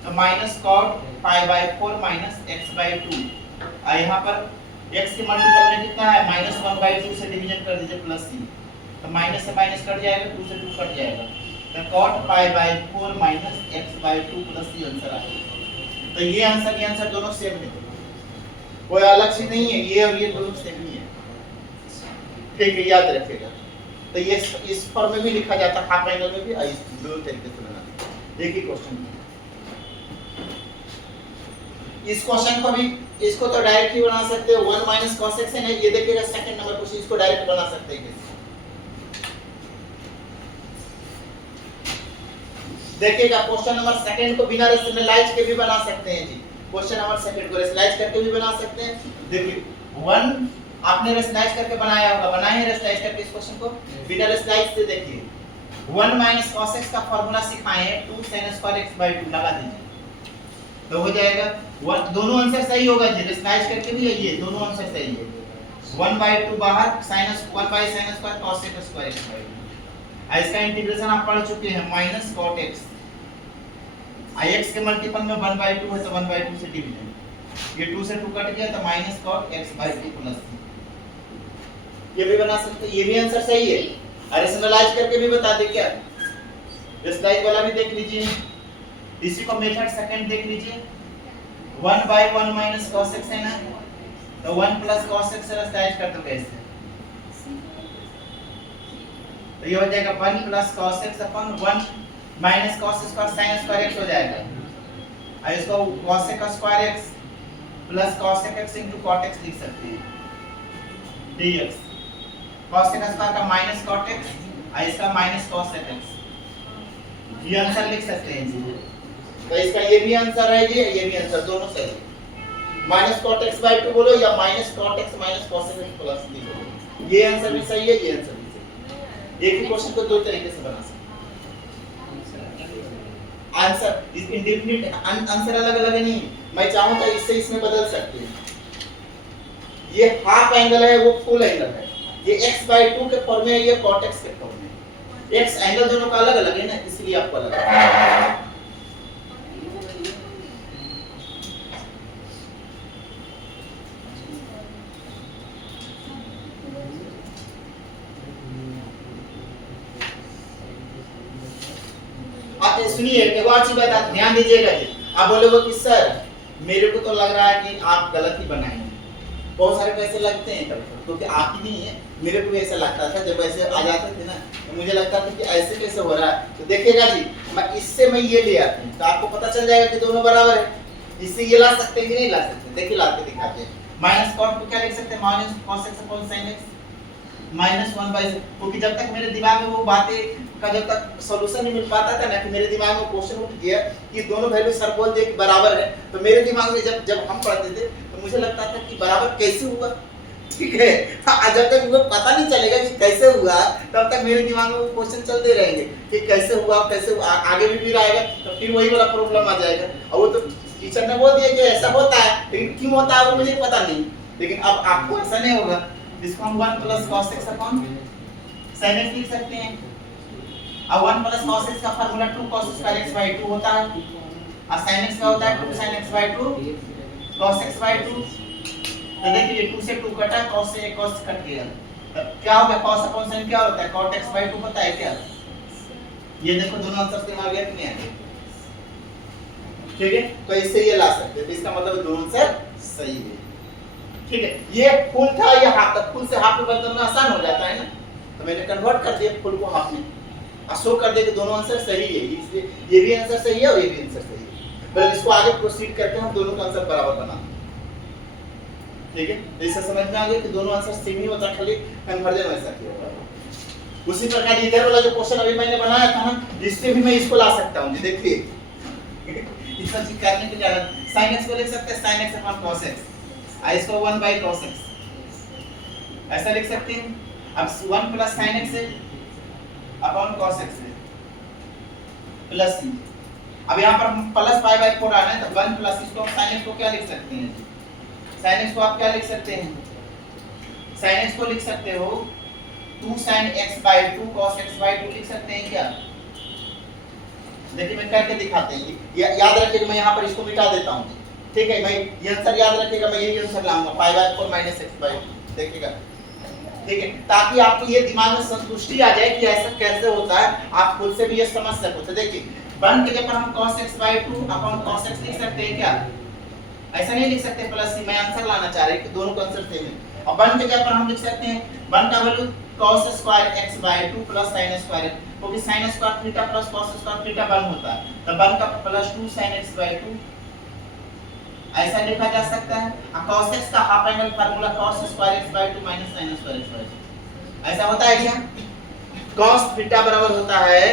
तो minus cot pi by 4 minus x by 2। और यहाँ पर x के मल्टीपल में कितना है, माइनस 1/2 से डिवीजन कर दीजिए प्लस c, तो माइनस से माइनस कट जाएगा, 2 से 2 कट जाएगा, तो cot pi by 4 minus x by 2 plus c answer आएगा। तो ये आंसर दोनों सेम है, कोई अलग चीज नहीं है, ये और ये दोनों सेम ही है। ठीक है, याद रखिएगा। तो ये इस फॉर्म में भी लिखा जाता है, हाफ एंगल में भी, इस दो तरीके से बनाना एक ही क्वेश्चन। इस क्वेश्चन को भी, इसको तो डायरेक्ट ही बना सकते हो, 1 माइनस cos x है ना, ये देखिएगा सेकंड नंबर क्वेश्चन, इसको डायरेक्ट बना सकते हैं। देखिएगा क्वेश्चन नंबर सेकंड को बिना रेशनलाइज के भी बना सकते हैं जी। क्वेश्चन नंबर सेकंड को रेशनलाइज करके भी बना सकते हैं। देखिए 1 आपने रेशनलाइज करके बनाया होगा, बनाए हैं रेशनलाइज करके इस क्वेश्चन को, बिना रेशनलाइज से देखिए 1 माइनस cos x का फार्मूला सिखाए हैं, 2 sin स्क्वायर x by 2 लगा दीजिए, तो हो जाएगा दोनों आंसर सही होगा जी, रेशनलाइज करके भी ये दोनों आंसर सही है। 1/2 बाहर, sin 1 by sin square cos x square x by 2। इसका इंटीग्रेशन आप पढ़ चुके हैं, माइनस cot x, x के मल्टीपल में 1/2 है, तो 1/2 से डिवीजन, ये 2 से 2 कट गया, तो minus cot x by 2 plus c। ये भी बना सकते हैं, ये भी आंसर सही है। और रेशनलाइज करके भी बता दे क्या, रेशनलाइज वाला भी देख लीजिए। इसी को मेथड सेकंड देख लीजिए, 1/1 minus cos x है ना, तो 1 plus cos x से रेशनलाइज कर दो कैसे, तो ये हो जाएगा 1 plus cos x upon 1 minus cos square sin square x हो जाएगा। और इसको cos x square x plus cos x into cot x लिख सकते हैं dx। cos x स्क्वायर का माइनस cot x, और इसका माइनस cos x, ये आंसर लिख सकते हैं जी। तो इसका ये भी आंसर है जी, ये भी आंसर, दोनों सही है। माइनस cot x by 2 बोलो या minus cot x minus cos x plus c बोलो, ये आंसर भी सही है, ये आंसर भी सही है। एक ही क्वेश्चन को दो तरीके से बना सकते हैं। आंसर इस इंडेफिनिट आंसर अलग अलग है नहीं, मैं चाहूं तो इससे इसमें बदल सकते हैं। ये हाफ एंगल है, वो फुल एंगल है, ये x by 2 के फॉर्म में है, ये cot x के फॉर्म में है। x एंगल दोनों का अलग अलग है ना, इसलिए आपको अलग है। आप सुनिए, एक और चीज बात ध्यान दीजिएगा जी। आप बोलोगे कि सर मेरे को तो लग रहा है कि आप गलत ही बनाए हैं, बहुत सारे पैसे लगते हैं कभी, क्योंकि आप ही नहीं है, मेरे को भी ऐसा लगता था जब ऐसे आ जाते थे ना, तो मुझे लगता था कि ऐसे कैसे हो रहा है। तो देखिएगा जी, मैं ये ले आती हूँ, तो आपको पता चल जाएगा कि दोनों बराबर है। इससे ये ला सकते हैं कि नहीं ला सकते, देखिए ला के दिखाते हैं। माइनस cot को क्या लिख सकते हैं, minus cos x upon sin x minus 1/, क्योंकि जब तक मेरे दिमाग में वो बातें का जब तक सॉल्यूशन नहीं मिल पाता था ना, कि मेरे दिमाग में क्वेश्चन उठ गया कि दोनों वैल्यू सर बोल दिए कि बराबर है, तो मेरे दिमाग में जब हम पढ़ते थे तो मुझे लगता था कि बराबर कैसे हुआ, ठीक है। जब तक मुझे पता नहीं चलेगा कि कैसे हुआ, तब तक मेरे दिमाग में वो क्वेश्चन चलते रहेंगे कि कैसे हुआ, आगे भी रहेगा, तो फिर वही वाला प्रॉब्लम आ जाएगा। और वो तो टीचर ने बोल दिया कि ऐसा होता है, लेकिन क्यों होता है वो मुझे पता नहीं, लेकिन अब आपको ऐसा नहीं होगा, इसको हम 1 plus cos x upon sin x लिख सकते हैं। अब 1 प्लस cos x का formula 2 cos square x bye 2 होता है, और sin x का होता है 2 sin x bye 2 cos x bye 2। तो देखिए 2 से 2 कटा, cos से cos कट गया, तब क्या होगा, cos अपॉन sin क्या होता है, cot x बाय 2 होता है क्या? ये देखो दोनों आंसर सेम आ गया कि नहीं आ गया? ठीक है, तो इससे ये ला सकते हैं, तो इसका मतलब दोनों आंसर सही है। ठीक है, ये फुल था, ये हाफ था, फुल से हाफ में बदलना आसान हो जाता है ना, तो मैंने कन्वर्ट कर दिया फुल को हाफ में, और शो कर दिया कि दोनों आंसर सही है, इसलिए ये भी आंसर सही है और ये भी आंसर सही है। पर इसको आगे प्रोसीड करके हम दोनों का आंसर बराबर बना, ठीक है, तो इससे समझ में आ गया कि दोनों आंसर सेम ही होता है, खाली कन्वर्जन वैसा किया होगा। उसी प्रकार इधर वाला जो क्वेश्चन अभी मैंने बनाया था ना, इससे भी मैं इसको ला सकता हूं, जी देखिए इसका चीज करने के लिए sin x को लिख सकते हैं sin x upon cos x, इसको 1 बाय cos x ऐसा लिख सकते हैं। अब 1 plus sin x upon cos x plus c, अब यहाँ पर प्लस पाई बाय 4 आना है, तो 1 प्लस इसको sin x को क्या लिख सकते हैं, sin x को आप क्या लिख सकते हैं, sin x को लिख सकते हो 2 sin x bye 2 cos x bye 2 लिख सकते हैं क्या? देखिए मैं करके दिखाते हैं, याद रखिएगा, मैं यहाँ पर इसको मिटा देता हूँ, ठीक है, मैं ये आंसर याद रखिएगा, मैं यही आंसर लाऊंगा pi by 4 minus x bye 2, देखिएगा, ठीक है, ताकि आपको ये दिमाग में संतुष्टि आ जाए कि ऐसा कैसे होता है, आप खुद से भी ये समझ सको। तो देखिए 1 के जगह पर हम cos x bye 2 upon cos x लिख सकते हैं क्या? ऐसा नहीं लिख सकते प्लस c, मैं आंसर लाना चाह रहा हूं कि दोनों का आंसर सेम है। और 1 के जगह पर हम लिख सकते हैं 1 का value cos square x bye 2 plus sin square, क्योंकि sin square theta plus cos square theta 1 होता है, तो 1 का प्लस 2 sin x बाय 2 ऐसा लिखा जा सकता है। और cos x का half angle formula cos square x bye 2 minus sin square x bye 2 ऐसा होता है क्या? cos थीटा बराबर होता है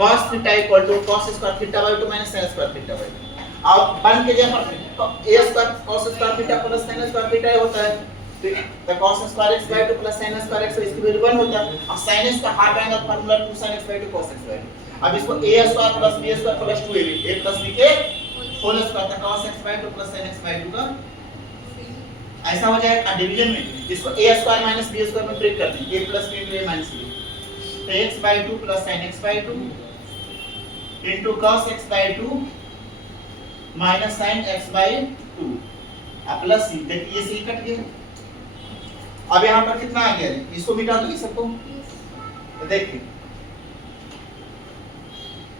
cos theta equal to cos square theta by 2 minus sin square theta by 2, और 1 के जगह पर a square cos square theta plus sin square theta होता है, तो cos square x bye 2 plus sin square x, इसकी वैल्यू 1 होता है, और sin x का half angle formula 2 sin x bye 2 cos x bye 2। अब इसको a square plus b square plus 2ab a plus b के होल स्क्वायर, तो cos x bye 2 plus sin x bye 2 का ऐसा हो जाएगा। डिवीजन में इसको a square minus b square में ब्रेक कर देंगे, a plus b into a minus b, तो x bye 2 plus sin x bye 2 into cos x bye 2 minus sin x bye 2 अब प्लस c, देखिए ये c कट गया। अब यहाँ पर कितना आ गया, इसको मिटा दो सबको, तो देखिए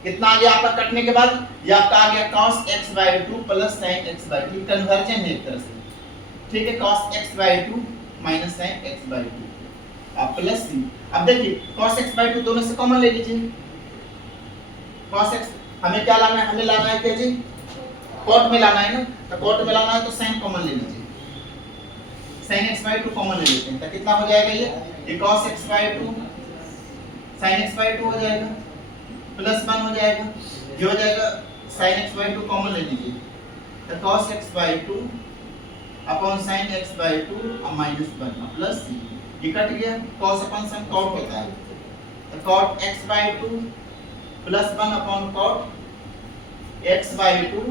कितना आ गया आपका कटने के बाद, ये आपका आ गया cos x bye 2 plus sin x bye 2, conversion है एक तरह से, ठीक है, cos x bye 2 minus sin x bye 2 अब प्लस c। अब देखिए cos x बाय 2 दोनों से कॉमन ले लीजिए, cos x हमें क्या लाना है, हमें लाना है क्या जी, cot में लाना है ना, तो cot में लाना है तो sin कॉमन ले लीजिए, sin x बाय 2 कॉमन ले लेते हैं, तो कितना हो जाएगा ये cos x bye 2 sin x bye 2 हो जाएगा प्लस 1 हो जाएगा, ये हो जाएगा sin x बाय 2 कॉमन ले लीजिए, तो cos x bye 2 upon sin x bye 2 और माइनस 1 प्लस c, ये कट गया, cos अपॉन sin cot होता है, तो cot x bye 2 plus 1 upon cot x bye 2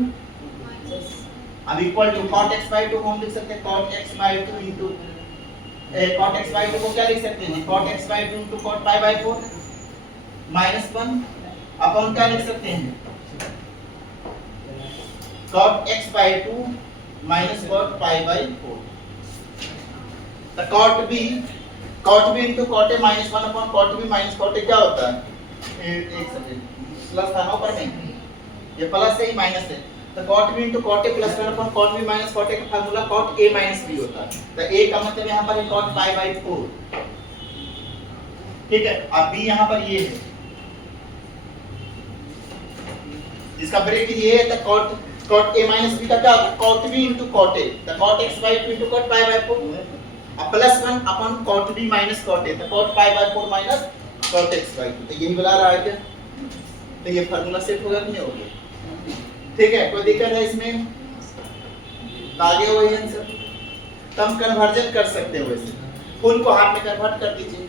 अब equal to cot x bye 2 को हम लिख सकते हैं cot x bye 2 into cot x bye 2 को क्या लिख सकते हैं, cot x bye 2 into cot pi by 4 minus 1 upon क्या लिख सकते हैं, cot x bye 2 minus cot pi by 4, तो cot b into cot a minus 1 upon cot b minus cot a क्या होता है, एक सेकंड प्लस था ना ऊपर में, ये प्लस है ही माइनस है, तो cot b into cot a plus 1 upon cot b minus cot a का formula cot a minus b होता है, तो a का मतलब यहाँ पर है cot पाई बाय 4, ठीक है। अब b यहाँ पर ये है, इसका ब्रेक ये है, तो cot a माइनस b का क्या होता है, cot b into cot a, तो cot x bye 2 into cot pi by 4 अब plus 1 upon cot b minus cot a, तो cot pi by 4 minus cot x bye 2, तो यही बुला रहा है क्या, तो ये फार्मूला सेट होगा कि नहीं होगा, ठीक है, कोई दिक्कत है इसमें, तो आगे वही आंसर, तो हम कन्वर्जन कर सकते हैं, वैसे फुल को हाफ में कन्वर्ट कर दीजिए,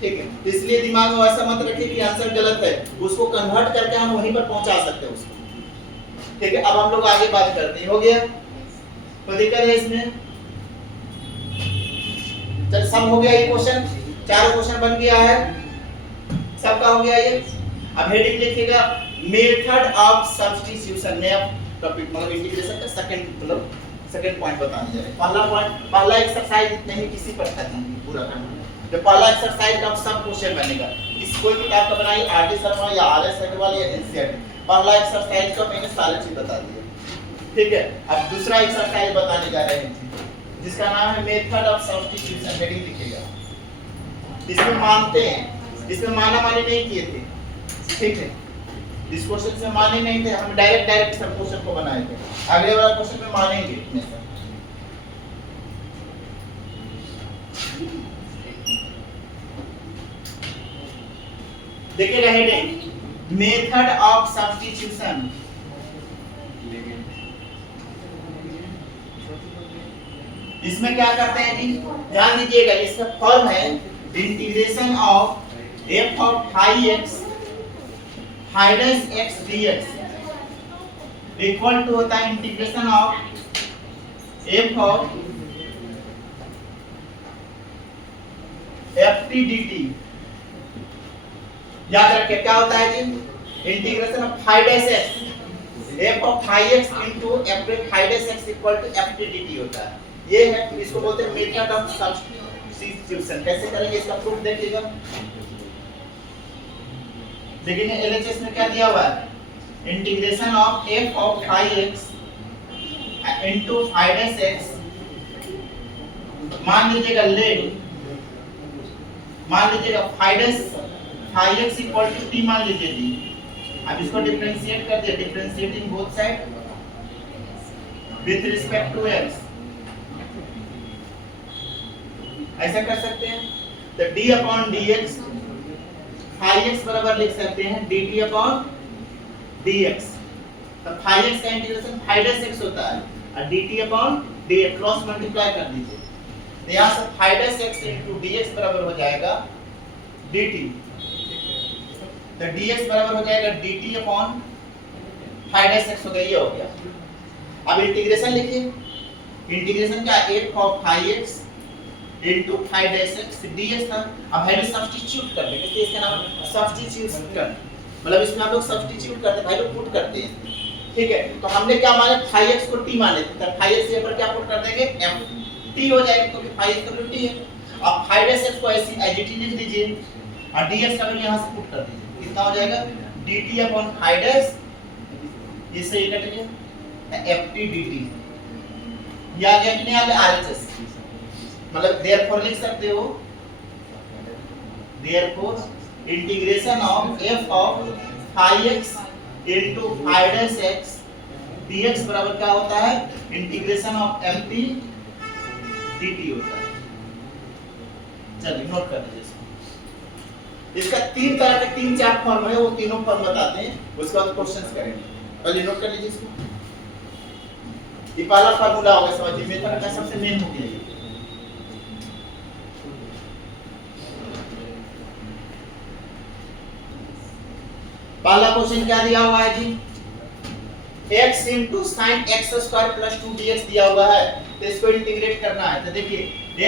ठीक है, इसलिए दिमाग में ऐसा मत रखिए कि आंसर गलत है, उसको कन्वर्ट करके हम वहीं पर पहुंचा सकते हैं उसको, ठीक है। अब हम लोग आगे बात करते हैं, हो गया, कोई दिक्कत है इसमें, चल सब हो गया ये क्वेश्चन, चारों क्वेश्चन बन गया है, सबका हो गया ये। अब हेडिंग लिखिएगा मेथड ऑफ सब्स्टिट्यूशन, नया टॉपिक मतलब इंटीग्रेशन का सेकंड पॉइंट बताने जा रहे हैं। पहला पॉइंट, पहला एक्सरसाइज इतने ही किसी पर था पूरा करना। जो पहला एक्सरसाइज का सब क्वेश्चन बनेगा, इस कोई किताब का बनाई आरडी शर्मा या आरएस अग्रवाल या एनसीईआरटी, पहला एक्सरसाइज का मैंने सारे चीज बता दिया, ठीक है। अब दूसरा एक्सरसाइज बताने जा रहे हैं जिसका नाम है मेथड ऑफ सब्स्टिट्यूशन, हेडिंग लिखिएगा। इसमें मानते हैं, इसमें माना मानी नहीं किए थे, ठीक है। इस क्वेश्चन से माने नहीं थे, हम डायरेक्ट सब क्वेश्चन को बनाए थे। अगले वाला क्वेश्चन में मानेंगे। देखिएगा हेडिंग मेथड ऑफ सब्स्टिट्यूशन। इसमें क्या करते हैं जी, ध्यान दीजिएगा, इसका फॉर्म है integration of f of phi x minus x dx equal to होता है integration of f of ft dt। याद रखिए क्या होता है जी, integration of phi dash x f of phi x into f phi dash x equal to ft dt होता है। ये है, इसको बोलते हैं मेथड ऑफ सब्स्टिट्यूशन। कैसे करेंगे इसका प्रूफ देखिएगा। देखिए एलएचएस में क्या दिया हुआ है, integration of f of phi x into phi dash x, मान लीजिएगा phi dash phi x equal to t मान लीजिए जी। अब इसको डिफरेंशिएट कर दिया, differentiating both side with respect to x, ऐसा कर सकते हैं। तो d upon dx phi x बराबर लिख सकते हैं dt अपॉन dx। तो phi x का इंटीग्रेशन phi dash x होता है और dt upon dx cross multiply कर दीजिए, तो यहां से phi dash x into dx बराबर हो जाएगा dt। तो dx बराबर हो जाएगा dt upon phi dash x हो गया, ये हो गया। अब इंटीग्रेशन लिखिए, इंटीग्रेशन का f of phi x into phi dash x ds था। अब वैल्यू सब्स्टिट्यूट कर देंगे, तो इसका नाम सब्स्टिट्यूट कर, मतलब इसमें आप लोग सब्स्टिट्यूट करते हैं, वैल्यू पुट करते हैं, ठीक है। तो हमने क्या माने, phi x को t माने थे, तो phi x यहाँ पर क्या पुट कर देंगे, ft हो जाएगा क्योंकि phi x का वैल्यू t है। अब phi dash x को ऐसे एज लिख दीजिए और ds का वैल्यू यहां से पुट कर दीजिए, कितना हो जाएगा dt अपॉन phi dash, इससे ये कट गया ft dt। या गया कि नहीं, आ गया RHS, मतलब देयरफॉर लिख सकते हो, therefore integration of f of phi x into phi dash x dx बराबर क्या होता है, इंटीग्रेशन ऑफ ft dt होता है। चलिए नोट कर लीजिए इसका तीन तरह के तीन चार फॉर्म है, वो तीनों फॉर्म बताते हैं, उसके बाद क्वेश्चंस करेंगे। पहले नोट कर लीजिए इसको, ये पहला फार्मूला होगा, समझिए मेथड का सबसे मेन हो गया। पहला क्वेश्चन क्या दिया हुआ है जी, x into sin x square plus 2dx दिया हुआ है, तो इसको इंटीग्रेट करना है। तो देखिए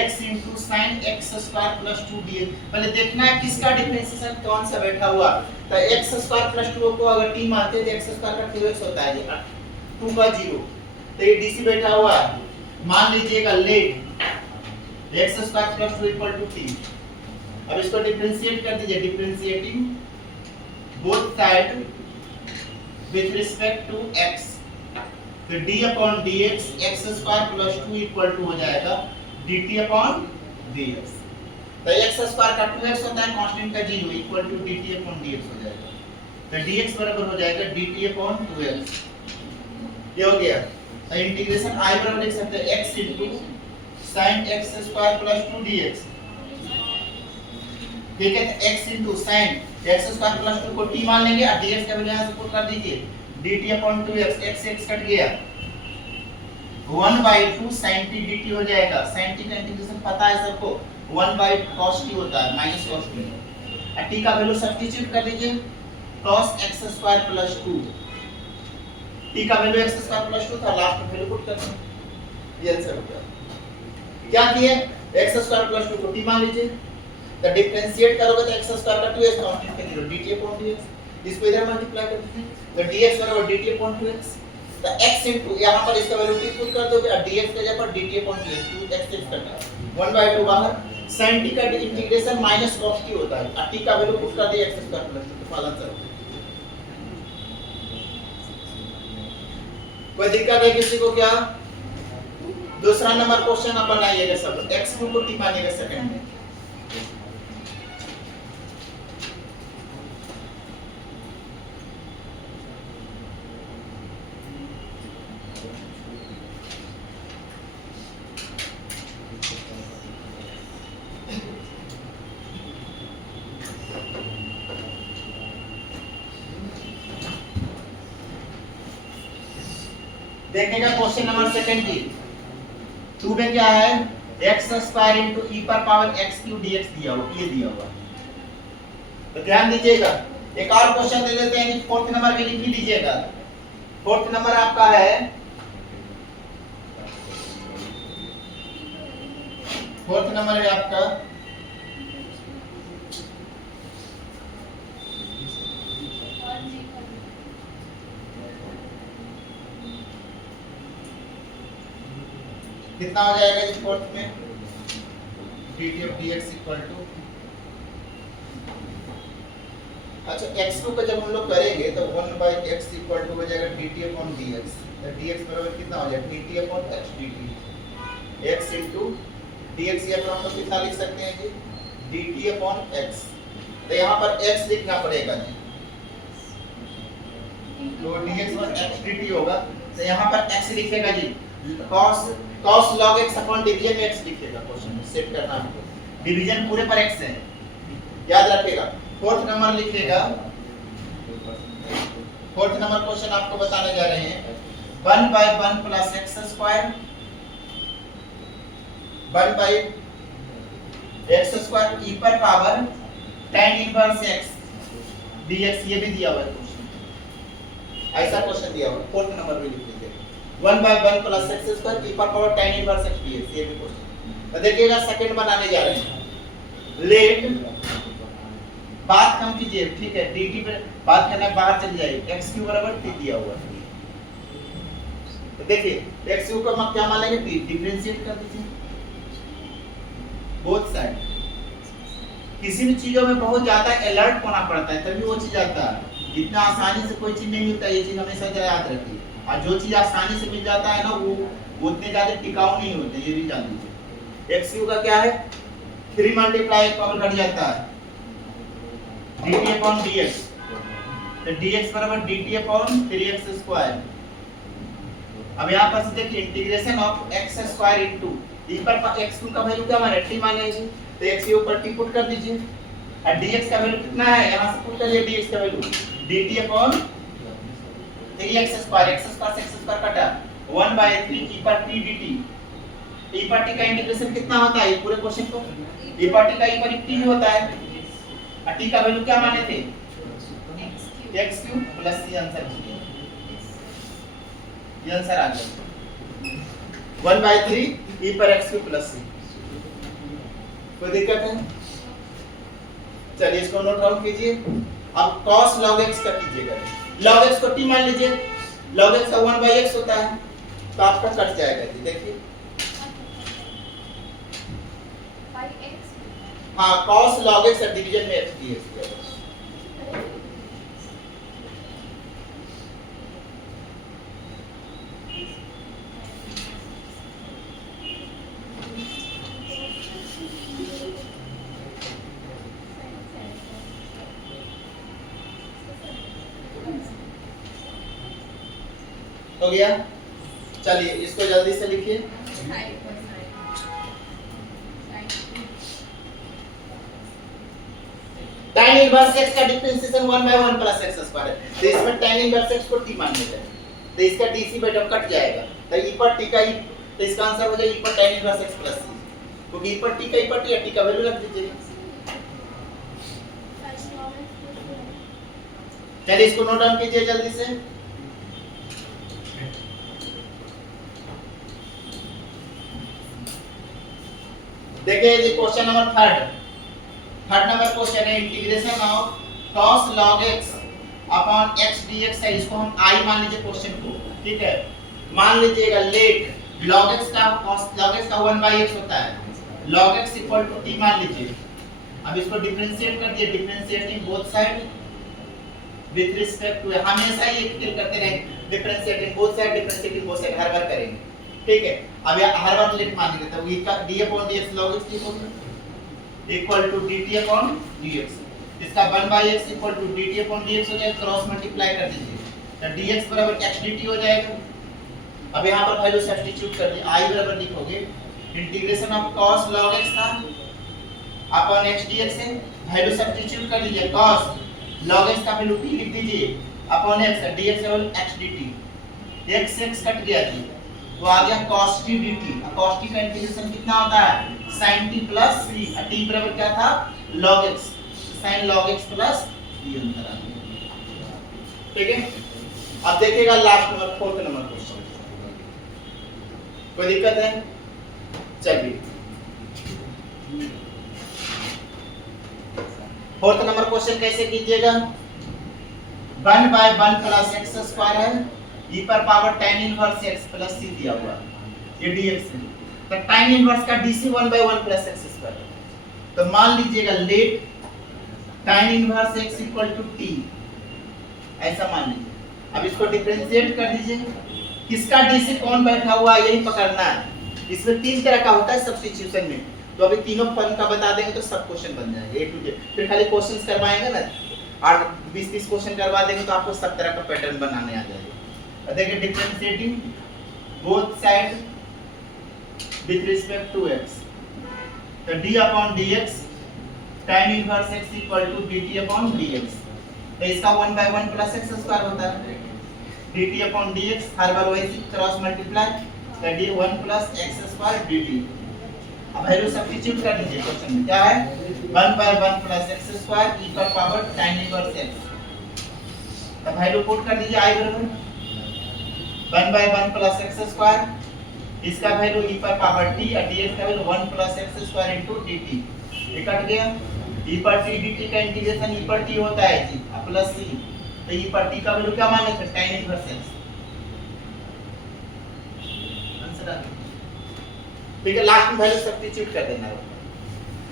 x into sin x square plus 2dx, पहले देखना है किसका डिफरेंशिएशन कौन सा बैठा हुआ। तो x square plus 2 को अगर t मानते हैं तो x square का 2x होता है जी, 2 का 0, तो ये dc बैठा हुआ है। मान लीजिएगा late x square plus 2 equal to t। अब इसको डिफरेंशिएट कर दीजिए, differentiating both side with respect to x, तो d upon dx x square plus 2 equal to हो जाएगा dt upon dx। तो x square का 2x होता है, कांस्टेंट का 0 equal to dt upon dx हो जाएगा। तो dx बराबर हो जाएगा dt upon 2x, ये हो गया। तो इंटीग्रेशन I बराबर लिख सकते हैं x into sin x square plus 2 dx, ठीक है। तो x into sin x square plus 2 को t मान लेंगे और dx का वैल्यू यहां से पुट कर दीजिए, dt upon 2x, x cut गया, 1/2 sin t dt हो जाएगा। sin t का इंटीग्रेशन पता है सबको, 1/2 cos t होता है माइनस cos t, और t का वैल्यू सब्स्टिट्यूट कर दीजिए, cos x square plus 2, t का वैल्यू x square plus 2 था, लास्ट में वैल्यू पुट कर दें, ये आंसर हो गया। क्या किए, x स्क्वायर प्लस 2 को t मान लीजिए। तो डिफरेंशिएट करोगे तो x स्क्वायर का 2x कांस्टेंट के 0 dt अपॉन dx, इसको इधर मल्टीप्लाई कर दीजिए तो dx बराबर dt अपॉन 2x। तो x इनटू यहां पर इसका वैल्यू t पुट कर दोगे और dx के जगह पर dt अपॉन 2x 2x करना 1/2 बाहर sin t का इंटीग्रेशन माइनस cos t होता है और t का वैल्यू पुट कर दिया x स्क्वायर प्लस 2 तो पालन करो। कोई दिक्कत है किसी को क्या? दूसरा नंबर क्वेश्चन आप बनाइएगा सब x2 को t मानिएगा सेकंड में। देखिएगा क्वेश्चन नंबर सेकंड की 2 में क्या है x स्क्वायर इनटू e पर पावर x क्यूब dx दिया हुआ ये दिया हुआ। तो ध्यान दीजिएगा एक और क्वेश्चन दे देते हैं कि फोर्थ नंबर भी लिख लीजिएगा। फोर्थ नंबर आपका है फोर्थ नंबर है आपका कितना हो जाएगा इस फोर्थ में dt of dx equal to अच्छा x2 का जब हम लोग करेंगे तो 1/x इक्वल टू हो जाएगा dt अपॉन dx। तो dx बराबर कितना हो जाएगा dt upon x dt x into dx या तो हम लोग कितना लिख सकते हैं जी dt अपॉन x। तो यहाँ पर x लिखना पड़ेगा जी तो dx और x dt होगा। तो यहाँ पर x लिखेगा जी cos log x upon division में x लिखेगा। क्वेश्चन में सेट करना है डिवीजन पूरे पर x है याद रखिएगा। फोर्थ नंबर लिखिएगा फोर्थ नंबर क्वेश्चन आपको बताने जा रहे हैं 1/1 plus x square 1/x square e पर power tan inverse x dx ये भी दिया हुआ है क्वेश्चन ऐसा क्वेश्चन दिया हुआ है। फोर्थ नंबर भी लिख लीजिए 1/1 प्लस x स्क्वायर e पर power tan inverse x dx ये भी क्वेश्चन। तो देखिएगा सेकंड बनाने जा रहे हैं लेट बात कम कीजिए ठीक है dt पे बात करना बाहर चली जाएगी x क्यूब बराबर t दिया हुआ है। तो देखिए x क्यूब का हम क्या मान लेंगे t डिफरेंशिएट कर दीजिए बोथ साइड। किसी भी चीजों में बहुत ज्यादा अलर्ट होना पड़ता है तभी वो चीज आता है। इतना आसानी से कोई चीज नहीं मिलता ये चीज हमेशा याद रखिए। और जो चीज आसानी से मिल जाता है ना वो उतने ज्यादा टिकाऊ नहीं होते ये भी जान लीजिए। x क्यूब का क्या है 3 मल्टीप्लाई पावर घट जाता है dt अपॉन dx। तो dx बराबर dt अपॉन 3x स्क्वायर। अब यहां पर से देखिए integration of x square into e पर x2 का वैल्यू क्या माने t माने जी। तो x के ऊपर t पुट कर दीजिए और dx का वैल्यू कितना है यहां से पुट करिए dx का value dt upon 3x square x square से x स्क्वायर कटा 1/3 e पर t dt। e पर t का इंटीग्रेशन कितना होता है पूरे क्वेश्चन को e पर t का e पर t होता है और t का वैल्यू क्या माने थे x cube plus c answer ये आंसर आ गया 1/3 e पर x क्यूब प्लस c। कोई दिक्कत है? चलिए इसको नोट डाउन कीजिए। अब cos log x का कीजिएगा log x को t मान लीजिए log x का 1/x होता है तो आपका कट जाएगा जी देखिए हाँ cos log x डिवीजन में x dx किया बस। हो गया चलिए इसको जल्दी से लिखिए tan इनवर्स x का डिफरेंशिएशन 1/1 प्लस x स्क्वायर है तो इसमें tan इनवर्स x को t मान लेते हैं तो इसका dc बेटा कट जाएगा तो e पर t का e तो इसका आंसर हो जाएगा e पर tan inverse x plus c क्योंकि e पर t का e पर t का वैल्यू रख दीजिए। चलिए इसको नोट डाउन कीजिए जल्दी से देखिए जी question number third number question है integration of cos log x upon x dx है, इसको हम I मान लीजिए क्वेश्चन को, ठीक है। मान लीजिएगा लेट log x का cos log x का 1/x होता है, log x equal to t मान लीजिए। अब इसको डिफरेंशिएट कर दिए, differentiating both side with respect to, हमेशा ही एक करते रहे, डिफरेंशिएटिंग बोथ साइड हर बार करेंगे, ठीक है। अब ये हर बार लिमिट मान लेते हैं, v का d upon dx log x लिखोगे equal to dt upon dx, इसका 1/x equal to dt upon dx हो जाएगा, क्रॉस मल्टीप्लाई कर दीजिए तो dx बराबर x dt हो जाएगा। अब यहां पर वैल्यू सब्स्टिट्यूट कर दिए, I बराबर लिखोगे integration of cos log x था अपॉन x dx है, वैल्यू सब्स्टिट्यूट कर दीजिए, cos log x का वैल्यू t लिख दीजिए अपॉन x dx बराबर x dt, x कट गया जी तो आ गया cos t dt। cos t का इंटीग्रेशन कितना होता है sin t plus c, t बराबर क्या था log x, sin log x plus c अंतर आ गया, ठीक है। अब देखिएगा last number fourth number question, कोई दिक्कत है? चलिए फोर्थ नंबर क्वेश्चन कैसे कीजिएगा, 1/1 प्लस x स्क्वायर है, e पर power tan inverse x plus c दिया हुआ है, ये dx है, तो tan इनवर्स का dc 1/1 प्लस x स्क्वायर, तो मान लीजिएगा let tan inverse x equal to t, ऐसा मान लीजिए। अब इसको डिफरेंशिएट कर दीजिए, किसका dc कौन बैठा हुआ है यही पकड़ना है। इसमें तीन तरह का होता है सब्स्टिट्यूशन में, तो अभी तीनों फॉर्म का बता देंगे तो सब क्वेश्चन बन जाएंगे A to Z, फिर खाली क्वेश्चंस करवाएंगे ना, और 20-30 क्वेश्चन करवा देंगे तो आपको सब तरह का पैटर्न बनाने आ जाएगा। देखिए differentiating both side with respect to x, तो d upon dx tan inverse x equal to dt upon dx, तो इसका 1/1 प्लस x स्क्वायर होता है, dt अपॉन dx हर बार वही क्रॉस मल्टीप्लाई, तो d 1 plus x square dt। अब वैल्यू सब्स्टिट्यूट कर दीजिए, क्वेश्चन में क्या है 1/1 प्लस x स्क्वायर e पर पावर tan इनवर्स x, तो वैल्यू पुट कर दीजिए I बराबर 1/1 प्लस x स्क्वायर, इसका वैल्यू e पर पावर t और dx का value 1 plus x square into dt, ये कट गया, e पर t dt का इंटीग्रेशन e पर t होता है जी प्लस c, तो e पर t का वैल्यू क्या माने थे tan इनवर्स x, आंसर आ गया, ठीक है। लास्ट में वैल्यू सब्स्टिट्यूट कर देना है।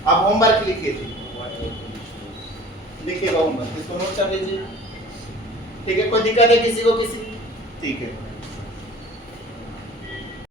अब होमवर्क लिखिए जी, लिखिएगा होमवर्क, इसको नोट कर लीजिए, ठीक है। कोई दिक्कत है किसी को? ठीक है।